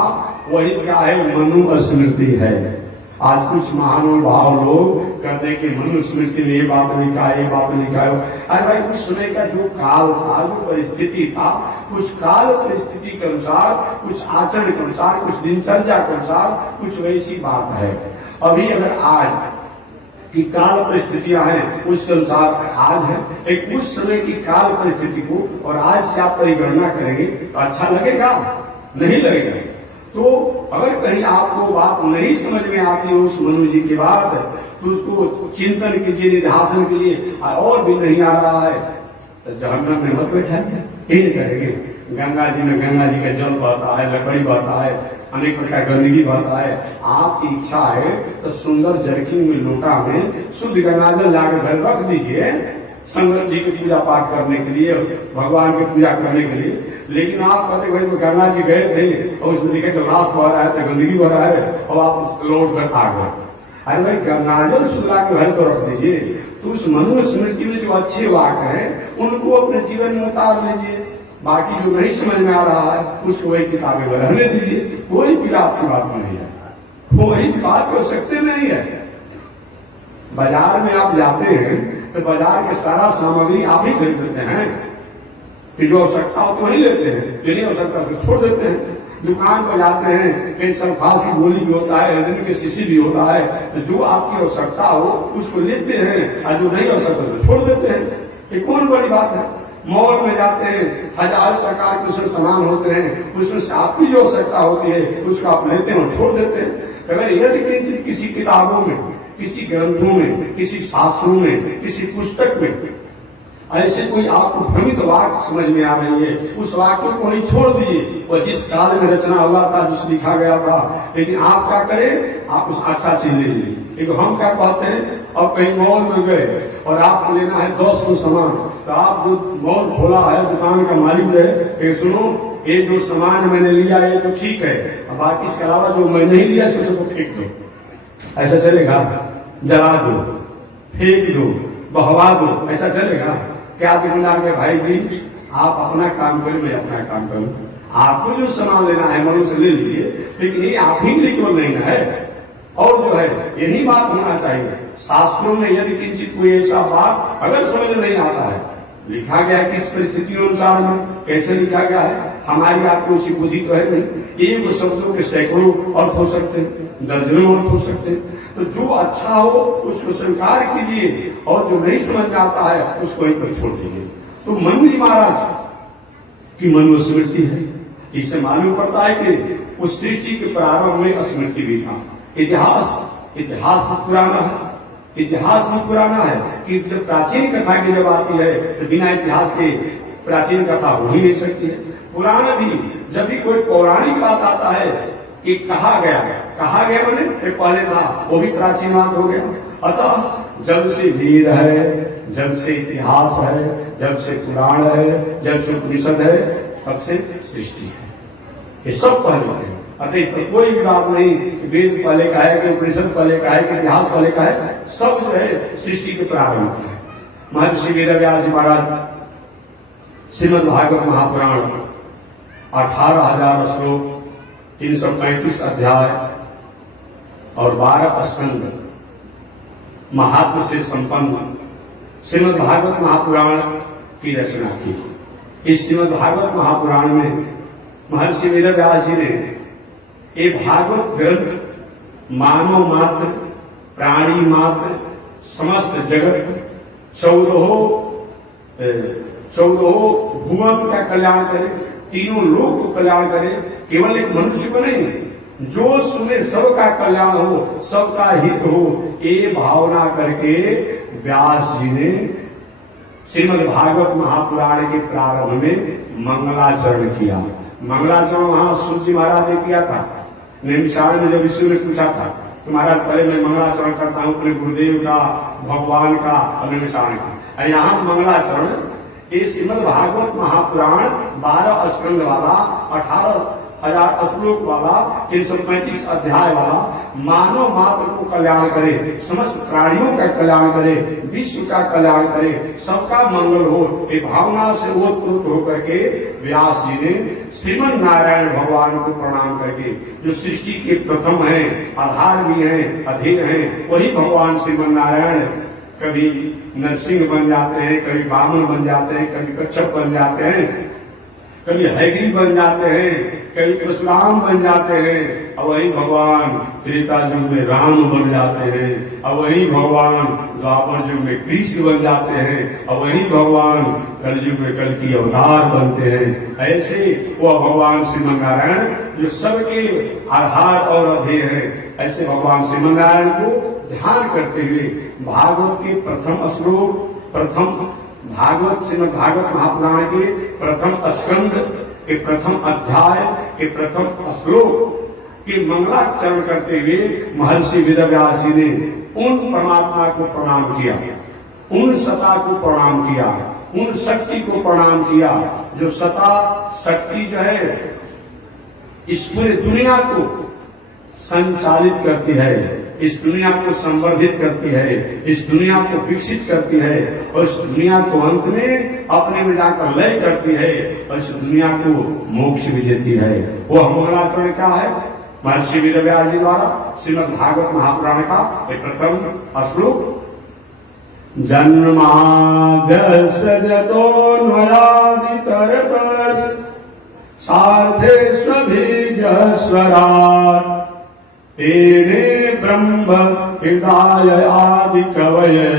वही क्या है, मनु स्मृति है। आज कुछ महानुभाव लोग कहते हैं कि मनुस्मृति में ये बात लिखा है, ये बात लिखा है। अरे भाई, उस समय का जो काल था, जो परिस्थिति था, उस काल परिस्थिति के अनुसार, कुछ आचरण के अनुसार, कुछ दिनचर्या के अनुसार कुछ वैसी बात है। अभी अगर आज की काल परिस्थितियां हैं, उसके अनुसार आज है। एक उस समय की काल परिस्थिति को और आज से आप परिगणना करेंगे तो अच्छा लगेगा? नहीं लगेगा। तो अगर कहीं आपको बात नहीं समझ में आती है उस मनु जी की बात, तो उसको चिंतन कीजिए, निधासन कीजिए। और भी नहीं आ रहा है तो जहन्नम में मत बैठाइए। हीन करेंगे। गंगा जी में गंगा जी का जल बहता है, लकड़ी बहता है, अनेक प्रकार गंदगी बहता है। आपकी इच्छा है तो सुंदर जर्किन में, लोटा में शुद्ध गंगा जल लाकर घर रख दीजिए, शंकर जी की पूजा पाठ करने के लिए, भगवान की पूजा करने के लिए। लेकिन आप कहते भाई गंगा जी गए थे और उसमें देखे तो लाश बह रहा है, तो गंदगी बह रहा है और आप लौट कर आ गए। अरे भाई, गंगा जल सुधा के घर तो रख दीजिए। तो उस मनु स्मृति में जो अच्छे वाक्य हैं उनको अपने जीवन में उतार लीजिए। बाकी जो नहीं समझ में आ रहा है उसको वही किताबें में रहने दीजिए। कोई भी आपकी बात में नहीं है, कोई भी बात हो सकते नहीं है। बाजार में आप जाते हैं तो बाजार के सारा सामग्री आप ही खरीद लेते हैं कि जो आवश्यकता हो तो वही लेते हैं, जो नहीं आवश्यकता तो छोड़ देते हैं। दुकान पर जाते हैं, कहीं सल्फास की गोली भी होता है, रजनी की शीशी भी होता है, तो जो आपकी आवश्यकता हो उसको लेते हैं और जो नहीं आवश्यकता तो छोड़ देते हैं। ये कौन बड़ी बात है? मॉल में जाते हैं, 1000 प्रकार के उसमें सामान होते हैं, उसमें से आपकी जो आवश्यकता होती है उसको आप लेते हैं और छोड़ देते हैं। अगर यदि किसी किताबों में, किसी ग्रंथों में, किसी शास्त्रों में, किसी पुस्तक में ऐसे कोई आपको भ्रमित वाक्य समझ में आ रही है, उस वाक्य को नहीं छोड़ दीजिए। और जिस काल में रचना हुआ था, जिस लिखा गया था, लेकिन आप क्या करें, आप उस अच्छा चीज ले लीजिए। एक हम क्या कहते हैं, अब कहीं मॉल में गए और आपको लेना है 200 सामान, तो आप जो मॉल खोला है, दुकान का मालिक है, सुनो ये जो सामान मैंने लिया ये तो ठीक है, बाकी इसके अलावा जो मैं नहीं लिया उसको फेंक दो। ऐसा चलेगा? जला दो, फेंक दो, बहवा दो, ऐसा चलेगा? क्या दुकानदार के भाई जी आप अपना काम करें, मैं अपना काम करूं। आपको जो सामान लेना है मनु से ले लीजिए, लेकिन ये आप ही केवल नहीं है। और जो है यही बात होना चाहिए। शास्त्रों में यदि किंचित कोई ऐसा बात अगर समझ नहीं आता है, लिखा गया किस परिस्थिति अनुसार में कैसे लिखा गया है, हमारी आपको उसी बुद्धि तो है नहीं। एक शब्दों के सैकड़ों अर्थ हो सकते हैं, दर्जनों अर्थ हो सकते हैं। तो जो अच्छा हो उसको स्वीकार कीजिए और जो नहीं समझ में आता है उसको वहीं पर छोड़ दीजिए। तो मनु जी महाराज की मनु स्मृति है। इससे मालूम पड़ता है कि उस सृष्टि के प्रारंभ में स्मृति भी था। इतिहास में पुराना है, इतिहास में पुराना है कि जब प्राचीन कथा की जब आती है तो बिना इतिहास के प्राचीन कथा हो ही नहीं सकती है। पुराण भी जब भी कोई पौराणिक बात आता है कि कहा गया मैंने ये पहले था, वो भी प्राचीन बात हो गया। अतः जब से वेद है, जब से इतिहास है, जब से पुराण है, जब से उपनिषद है, तब से सृष्टि है। ये सब पहले है। अतः इसमें कोई भी बात नहीं कि वेद पहले का है, कि उपनिषद पहले का है, कि इतिहास पहले का है। सब जो है सृष्टि के प्रारंभ है। महर्षि वेदव्यास जी महाराज श्रीमद् भागवत महापुराण 18,000 श्लोक, 335 अध्याय और 12 स्कंद महात्म से संपन्न श्रीमद् भागवत महापुराण की रचना की। इस श्रीमद् भागवत महापुराण में महर्षि वेदव्यास जी ने ये भागवत ग्रंथ मानव मात्र, प्राणी मात्र, समस्त जगत, 14 भुवन का कल्याण करे, तीनों लोक को कल्याण करे, केवल एक मनुष्य को नहीं, जो सुने सबका कल्याण हो, सबका हित हो, ये भावना करके व्यास जी ने श्रीमद् भागवत महापुराण के प्रारंभ में मंगलाचरण किया। मंगलाचरण वहां सूर्य जी महाराज ने किया था। निमिषारण ने जब विष्णु ने पूछा था कि महाराज पहले मैं मंगलाचरण करता हूं अपने गुरुदेव का, भगवान का और निमिषारण का। यहाँ मंगलाचरण ये श्रीमद् भागवत महापुराण 12 स्कंद वाला, 18,000 श्लोक वाला, 335 अध्याय वाला, मानव मात्र को कल्याण करे, समस्त प्राणियों का कल्याण करे, विश्व का कल्याण करे, सबका मंगल हो, ये भावना से ओतप्रोत होकर के व्यास जी ने श्रीमन नारायण भगवान को प्रणाम करके, जो सृष्टि के प्रथम है, आधार भी है, अधीर है, वही भगवान श्रीमन नारायण कभी नरसिंह बन जाते हैं, कभी वामन बन जाते हैं, कभी कच्छप बन जाते हैं, कभी हैग्रीव बन जाते हैं, कभी परशुराम बन जाते हैं, और वही भगवान त्रेता युग में राम बन जाते हैं, और वही भगवान द्वापर युग में कृष्ण बन जाते हैं, और वही भगवान कलयुग में कल की अवतार बनते हैं। ऐसे वो भगवान श्रीमन नारायण जो सबके आधार और अधेय है, ऐसे भगवान श्रीमन नारायण को ध्यान करते हुए भागवत के प्रथम श्लोक, प्रथम भागवत श्रीमद् भागवत महापुराण के प्रथम स्कंद के प्रथम अध्याय के प्रथम श्लोक के मंगलाचरण करते हुए महर्षि वेदव्यास जी ने उन परमात्मा को प्रणाम किया, उन सत्ता को प्रणाम किया, उन शक्ति को प्रणाम किया, जो सत्ता शक्ति जो है इस पूरी दुनिया को संचालित करती है, इस दुनिया को संवर्धित करती है, इस दुनिया को विकसित करती है, और इस दुनिया को अंत में अपने में जाकर लय करती है, और इस दुनिया को मोक्ष भी देती है। वो मंगलाचरण क्या है? महर्षि वेदव्यास जी द्वारा श्रीमद् भागवत महापुराण का प्रथम श्लोक, जन्माद्यस्य जतोऽन्वयादितरतश्च सार्थेष्वभिज्ञस्वराट् तेने ब्रह्म हृदय आदि कवये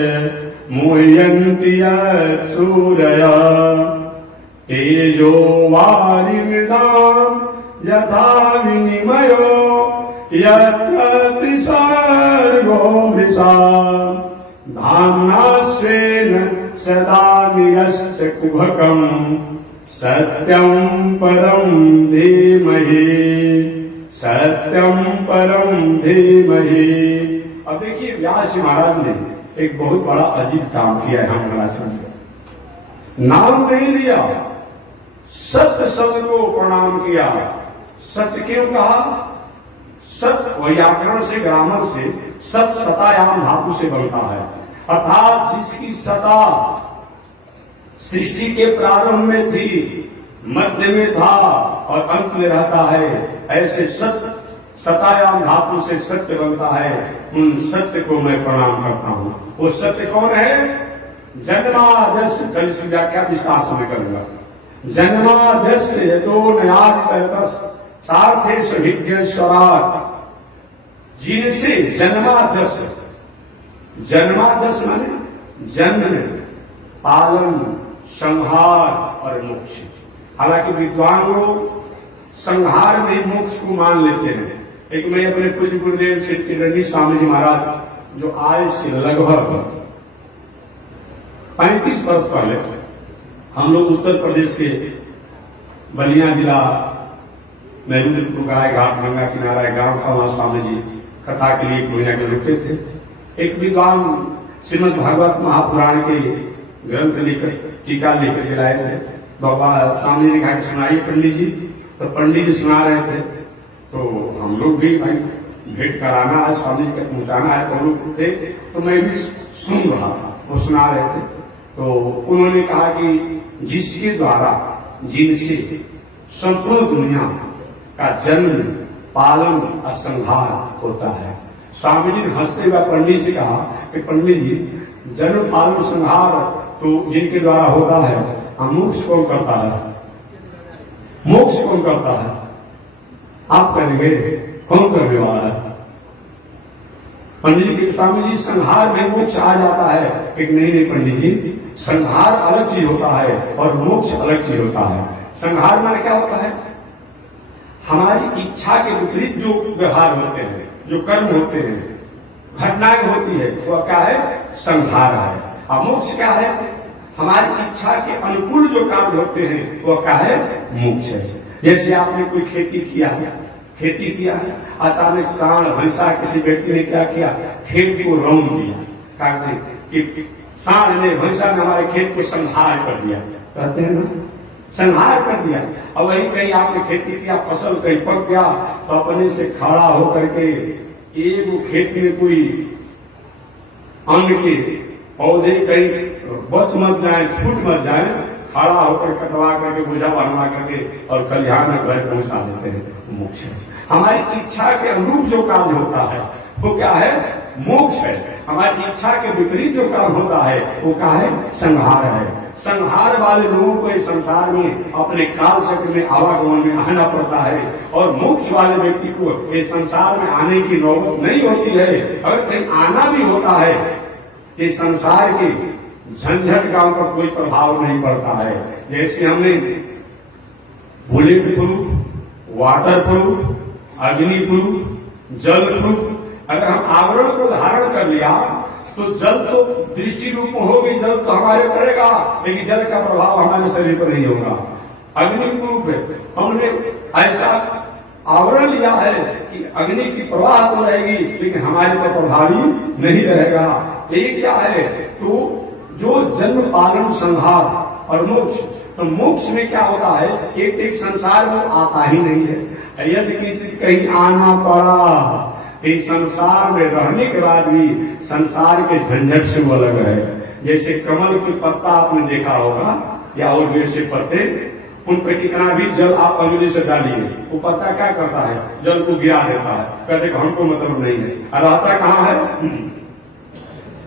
मुह्यन्ति यत् सूरयः तेजो वारिमृदाम् यथा विनिमयो यत्र त्रिसर्गो मृषा धाम्ना स्वेन सदा निरस्य कुहकम् सत्यं परं धीमहि, सत्यम परम धीमहि। अब देखिए व्यास जी महाराज ने एक बहुत बड़ा अजीब काम किया है मंगलाचरण में। नाम नहीं लिया, सत्य शब्द को प्रणाम किया। सत्य क्यों कहा? सत्य व्याकरण से, ग्रामर से सत सतायाम धातु से बनता है, अर्थात जिसकी सता सृष्टि के प्रारंभ में थी, मध्य में था और अंत में रहता है, ऐसे सत्य सतायाम धातु से सत्य बनता है। उन सत्य को मैं प्रणाम करता हूं। वो सत्य कौन है? जन्माद्यस्य, चल इसकी व्याख्या विस्तार से मैं करूंगा। जन्माद्यस्य यतोऽन्वयादितरतश्च सार्थेष्वभिज्ञस्वराट्, जिनसे जन्माद्यस्य, जन्माद्यस्य माने जन्म, पालन, संहार और मोक्ष। हालांकि विद्वान लोग संहार में मोक्ष को मान लेते हैं। एक मैं अपने पूज्य गुरुदेव श्री त्रिवेणी स्वामी जी महाराज, जो आज से लगभग 35 वर्ष पहले हम लोग उत्तर प्रदेश के बलिया जिला मैं रुद्रपुर गाय घाट गंगा किनारा गांव का, वहां स्वामी जी कथा के लिए कोई ना कोई रुके थे। एक विद्वान श्रीमद् भागवत महापुराण के ग्रंथ लेकर टीका लेकर के लाए थे। बाबा स्वामी ने कहा कि सुनाइए पंडित जी। तो पंडित जी सुना रहे थे, तो हम लोग भी भाई भेंट कराना है, स्वामी जी तक पहुंचाना है, तो हम लोग थे, तो मैं भी सुन रहा था, वो सुना रहे थे। तो उन्होंने कहा कि जिसके द्वारा जिनसे संपूर्ण दुनिया का जन्म पालन और संहार होता है। स्वामी जी ने हंसते हुए पंडित से कहा कि पंडित जी, जन्म पालन संहार तो जिनके द्वारा होता है, मोक्ष कौन करता है? मोक्ष कौन करता है? आप करेंगे? कौन करने वाला है? पंडित जी के स्वामी जी, संहार में मोक्ष आ जाता है। एक नहीं पंडित जी, संहार अलग चीज होता है और मोक्ष अलग चीज होता है। संहार माने क्या होता है? हमारी इच्छा के विपरीत जो व्यवहार होते हैं, जो कर्म होते हैं, घटनाएं होती है, वो क्या है? संहार है। और मोक्ष क्या है? हमारी इच्छा के अनुकूल जो काम होते हैं, वो क्या है? मोक्ष है। जैसे आपने कोई खेती किया, अचानक सांड भैंसा किसी व्यक्ति ने क्या किया? खेत को रौंद दिया। कहते कि सांड ने भैंसा ने हमारे खेत को संहार कर दिया, कहते हैं ना, संहार कर दिया। और वही कहीं आपने खेती किया, फसल कहीं पक गया, तो अपने से खड़ा होकर के एक खेत में कोई अन्न के पौधे कहीं बच मत जाए, छूट मत जाए, खड़ा होकर कटवा करके बोझा बनवा करके और खलिहान में घर पहुंचा देते हैं। मोक्ष है। हमारी इच्छा के अनुरूप जो काम होता है वो क्या है? मोक्ष है। हमारी इच्छा के विपरीत जो काम होता है वो क्या है? संहार है। संहार वाले लोगों को इस संसार में अपने काल चक्र में आवागमन में आना पड़ता है, और मोक्ष वाले व्यक्ति को इस संसार में आने की नौबत नहीं होती है। अगर कहीं आना भी होता है कि संसार के झंझट का उनका कोई प्रभाव नहीं पड़ता है। जैसे हमने बुलेट प्रूफ, वाटर प्रूफ, अग्नि प्रूफ, जल प्रूफ, अगर हम आवरण को धारण कर लिया तो जल तो दृष्टि रूप में होगी, जल तो हमारे पड़ेगा, लेकिन जल का प्रभाव हमारे शरीर पर नहीं होगा। अग्नि प्रूफ है, हमने ऐसा आवरण लिया है कि अग्नि की प्रवाह तो रहेगी लेकिन हमारे पर प्रभावी नहीं रहेगा। ये क्या है? तो जो जन्म पालन संहार और मोक्ष, तो मोक्ष में क्या होता है? एक संसार में आता ही नहीं है। यदि किसी कहीं आना पड़ा, इस संसार में रहने के बाद भी संसार के झंझट से वो अलग है। जैसे कमल की पत्ता आपने देखा होगा, या और जैसे पत्ते, उन पर कितना भी जल आप अंगुली से डालिए, वो पत्ता क्या करता है? जल को गिरा देता है, कहते हमको मतलब नहीं है। रहता कहाँ है?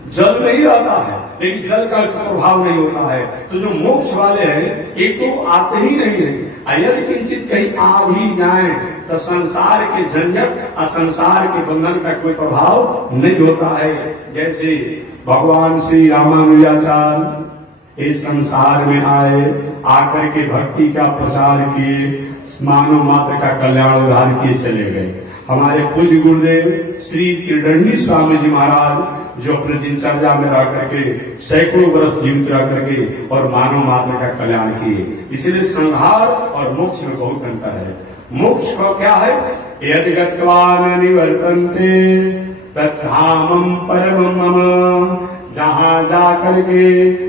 जल नहीं रहता है, लेकिन जल का प्रभाव नहीं होता है। तो जो मोक्ष वाले हैं एक तो आते ही नहीं है। यदि किंचित कहीं आ भी जाए तो संसार के झंझट और संसार के बंधन का कोई प्रभाव नहीं होता है। जैसे भगवान श्री रामानुजाचार्य इस संसार में आए, आकर के भक्ति का प्रचार किए, मानव मात्र का कल्याण उद्धार किए चले गए। हमारे पूज्य गुरुदेव श्री त्रिदंडी स्वामी जी महाराज जो अपने दिनचर्या में रह करके सैकड़ों वर्ष जीवित रह करके और मानव मात्र का कल्याण किए। इसलिए संहार और मोक्ष में बहुत अंतर है। मोक्ष को क्या है? यदि गत्वा न निवर्तन्ते तद्धामं परमं मम, जहां जा करके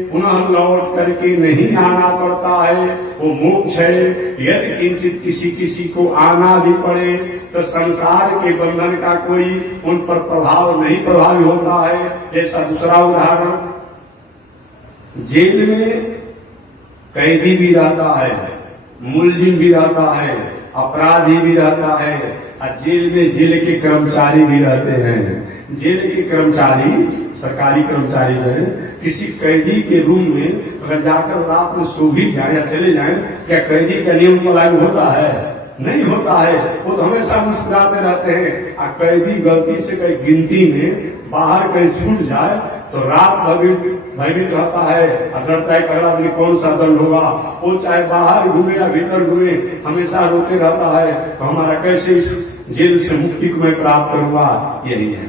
पुनः लौट करके नहीं आना पड़ता है वो मोक्ष है। यदि किंचित किसी को आना भी पड़े तो संसार के बंधन का कोई उन पर प्रभाव नहीं प्रभावी होता है। जैसा दूसरा उदाहरण, जेल में कैदी भी रहता है, मुलजिम भी रहता है, अपराधी भी रहता है, और जेल में जेल के कर्मचारी भी रहते हैं। जेल के कर्मचारी, सरकारी कर्मचारी जो है, किसी कैदी के रूम में अगर जाकर रात में सो भी जाए या चले जाए, क्या कैदी का नियम को लागू होता है? नहीं होता है। वो तो हमेशा मुस्कुराते रहते हैं। और कैदी गलती से कहीं गिनती में बाहर कहीं छूट जाए तो रात भयभीत रहता है, डरता है अगला दिन कौन सा दंड होगा। वो चाहे बाहर घूमे या भीतर घूमे, हमेशा रोते रहता है तो हमारा कैसे इस जेल से मुक्ति को मैं प्राप्त करूंगा? यही है।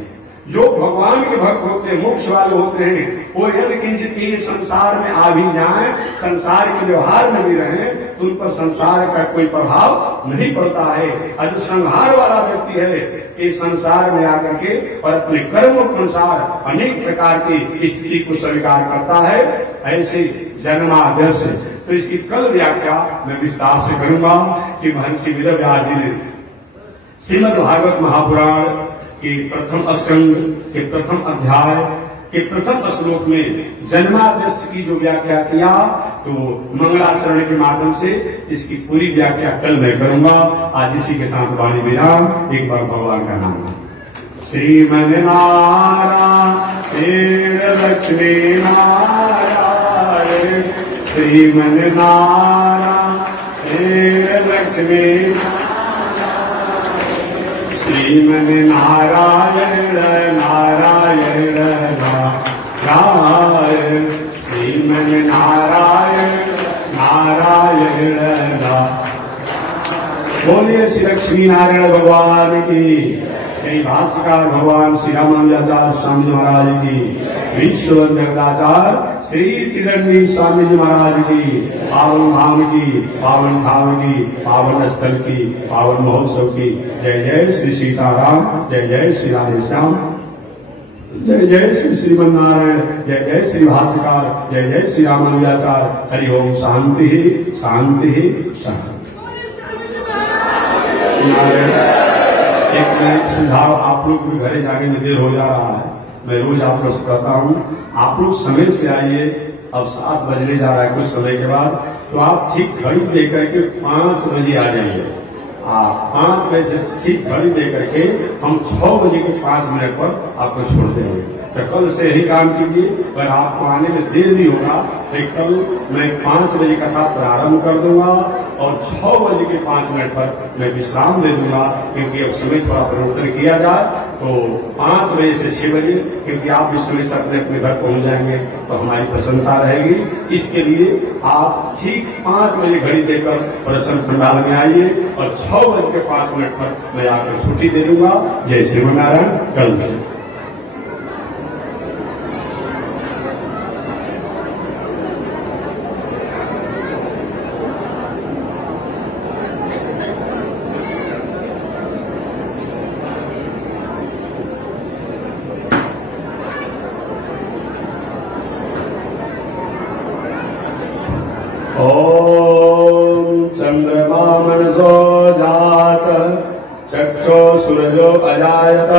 जो भगवान के भक्त होते हैं, मोक्ष वाले होते हैं, वो यदि किंचित के संसार में आ भी जाए, संसार के व्यवहार में भी रहे, तो उन पर संसार का कोई प्रभाव नहीं पड़ता है। और जो संहार वाला व्यक्ति है, ये संसार में आकर के और अपने कर्मों के अनुसार अनेक प्रकार की स्थिति को स्वीकार करता है, ऐसे जन्माद्यस्य। तो इसकी कल व्याख्या मैं विस्तार से करूंगा कि महर्षि वेदव्यास जी ने श्रीमद् भागवत महापुराण के प्रथम स्कंद के प्रथम अध्याय के प्रथम श्लोक में जन्माद्यस्य की जो व्याख्या किया, तो मंगलाचरण के माध्यम से इसकी पूरी व्याख्या कल मैं करूंगा। आज इसी के साथ वाणी विराम। एक बार भगवान का नाम श्रीमन नारायण लक्ष्मी नारायण, श्रीमन नारायण लक्ष्मी, श्रीमन नारायण नारायण नारायण, श्रीमन नारायण नारायण नारायण। बोलिए श्री लक्ष्मी नारायण भगवान की, श्री भाष्यकार भगवान श्री रामानुजाचार्य स्वामी महाराज की, विश्व जगदाचार्य श्री त्रिदंडी स्वामी जी महाराज की, पावन धाम की, पावन धाम की, पावन स्थल की, पावन महोत्सव की। जय जय श्री सीताराम, जय जय श्री राधे श्याम, जय जय श्री श्रीमन नारायण, जय जय श्री भाष्यकार, जय जय श्री रामानुजाचार्य। हरि ओम। शांति शांति शांति। एक मैं सुझाव, आप लोग भी घरे जाने में देर हो जा रहा है, मैं रोज आप लोग से कहता हूँ, आप लोग समय से आइए। अब 7 बजने जा रहा है कुछ समय के बाद, तो आप ठीक घड़ी दे करके 5 बजे आ जाइए। 5 बजे से ठीक घड़ी दे करके हम 6 बजे के 5 मिनट पर आपको छोड़ देंगे। तो कल से यही काम कीजिए। अगर आपको आने में देर भी होगा तो कल मैं 5 बजे कथा प्रारंभ कर दूंगा और 6 बजे के 5 मिनट पर मैं विश्राम दे दूंगा, क्योंकि अब समय थोड़ा परिवर्तन किया जाए। तो 5 बजे से 6 बजे, क्योंकि आप इस समय से अपने घर पहुंच जाएंगे तो हमारी प्रसन्नता रहेगी। इसके लिए आप ठीक 5 बजे घड़ी देकर प्रसन्न पंडाल में आइए और 6 बज के 5 मिनट पर मैं आकर छुट्टी दे दूंगा। जय श्री नारायण। कल से ओम चंद्रमा मनसो जात, चक्षो सूरजो अजायत,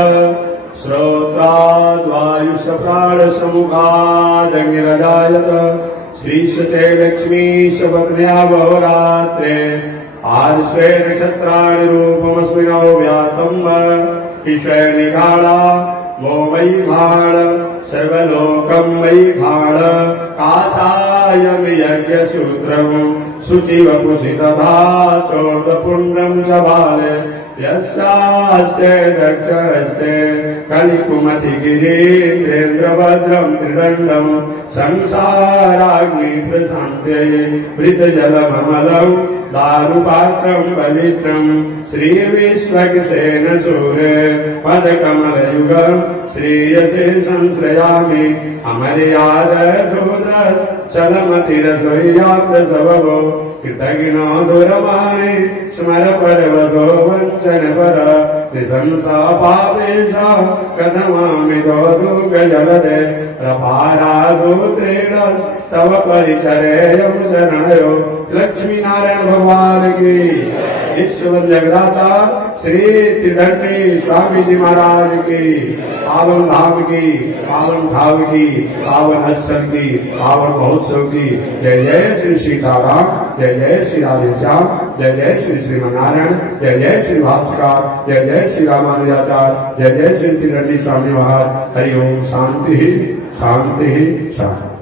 श्रोत्राद्वायुष प्राण समुखादंगिरजायत, श्रीशते लक्ष्मी शपत्न्या बहुरात्रे, आर्षे नक्षत्राणि रूपमस्मिनो व्यातम्, ईश्वे निगाला वो मयि भाण, सर्वलोकं मयि भाण, काषायं यज्ञसूत्रं शुचिवपुषि तथा चोदपुण्ड्रं सबाले, यस्यास्ते दक्षहस्ते कलिकुमतिगिरीन्द्रेन्द्रवज्रं त्रिदण्डं, संसाराग्नि प्रशान्ते वृतजलममलं दारुपात्रं पवित्रं, श्रीविश्वक्सेन सूरे पदकमलयुगं श्रीयसे संश्रयामि, अमर्यादसोदस चलमतिरसोय्याप्रसवो, कृतघ्नो दूरवाणी स्मर परवसो वञ्चन पर, निशंसा पापेश कथमामितो दुःखजलदे, प्रपारादोत्रेण तव परिचरेयं शरणयो। लक्ष्मी नारायण भगवान की, ईश्वर जगदाचार्य श्री त्रिदंडी स्वामी जी महाराज की, पावन धाम की, पावन भाव की, पावन स्थल की, पावन महोत्सव की। जय जय श्री सीताराम, जय जय श्री राधे श्याम, जय जय श्री श्रीमन नारायण, जय जय श्री भाष्यकार, जय जय श्री रामानुजाचार्य, जय जय श्री त्रिदंडी स्वामी महाराज। हरि ओम। शांति शांति शांति।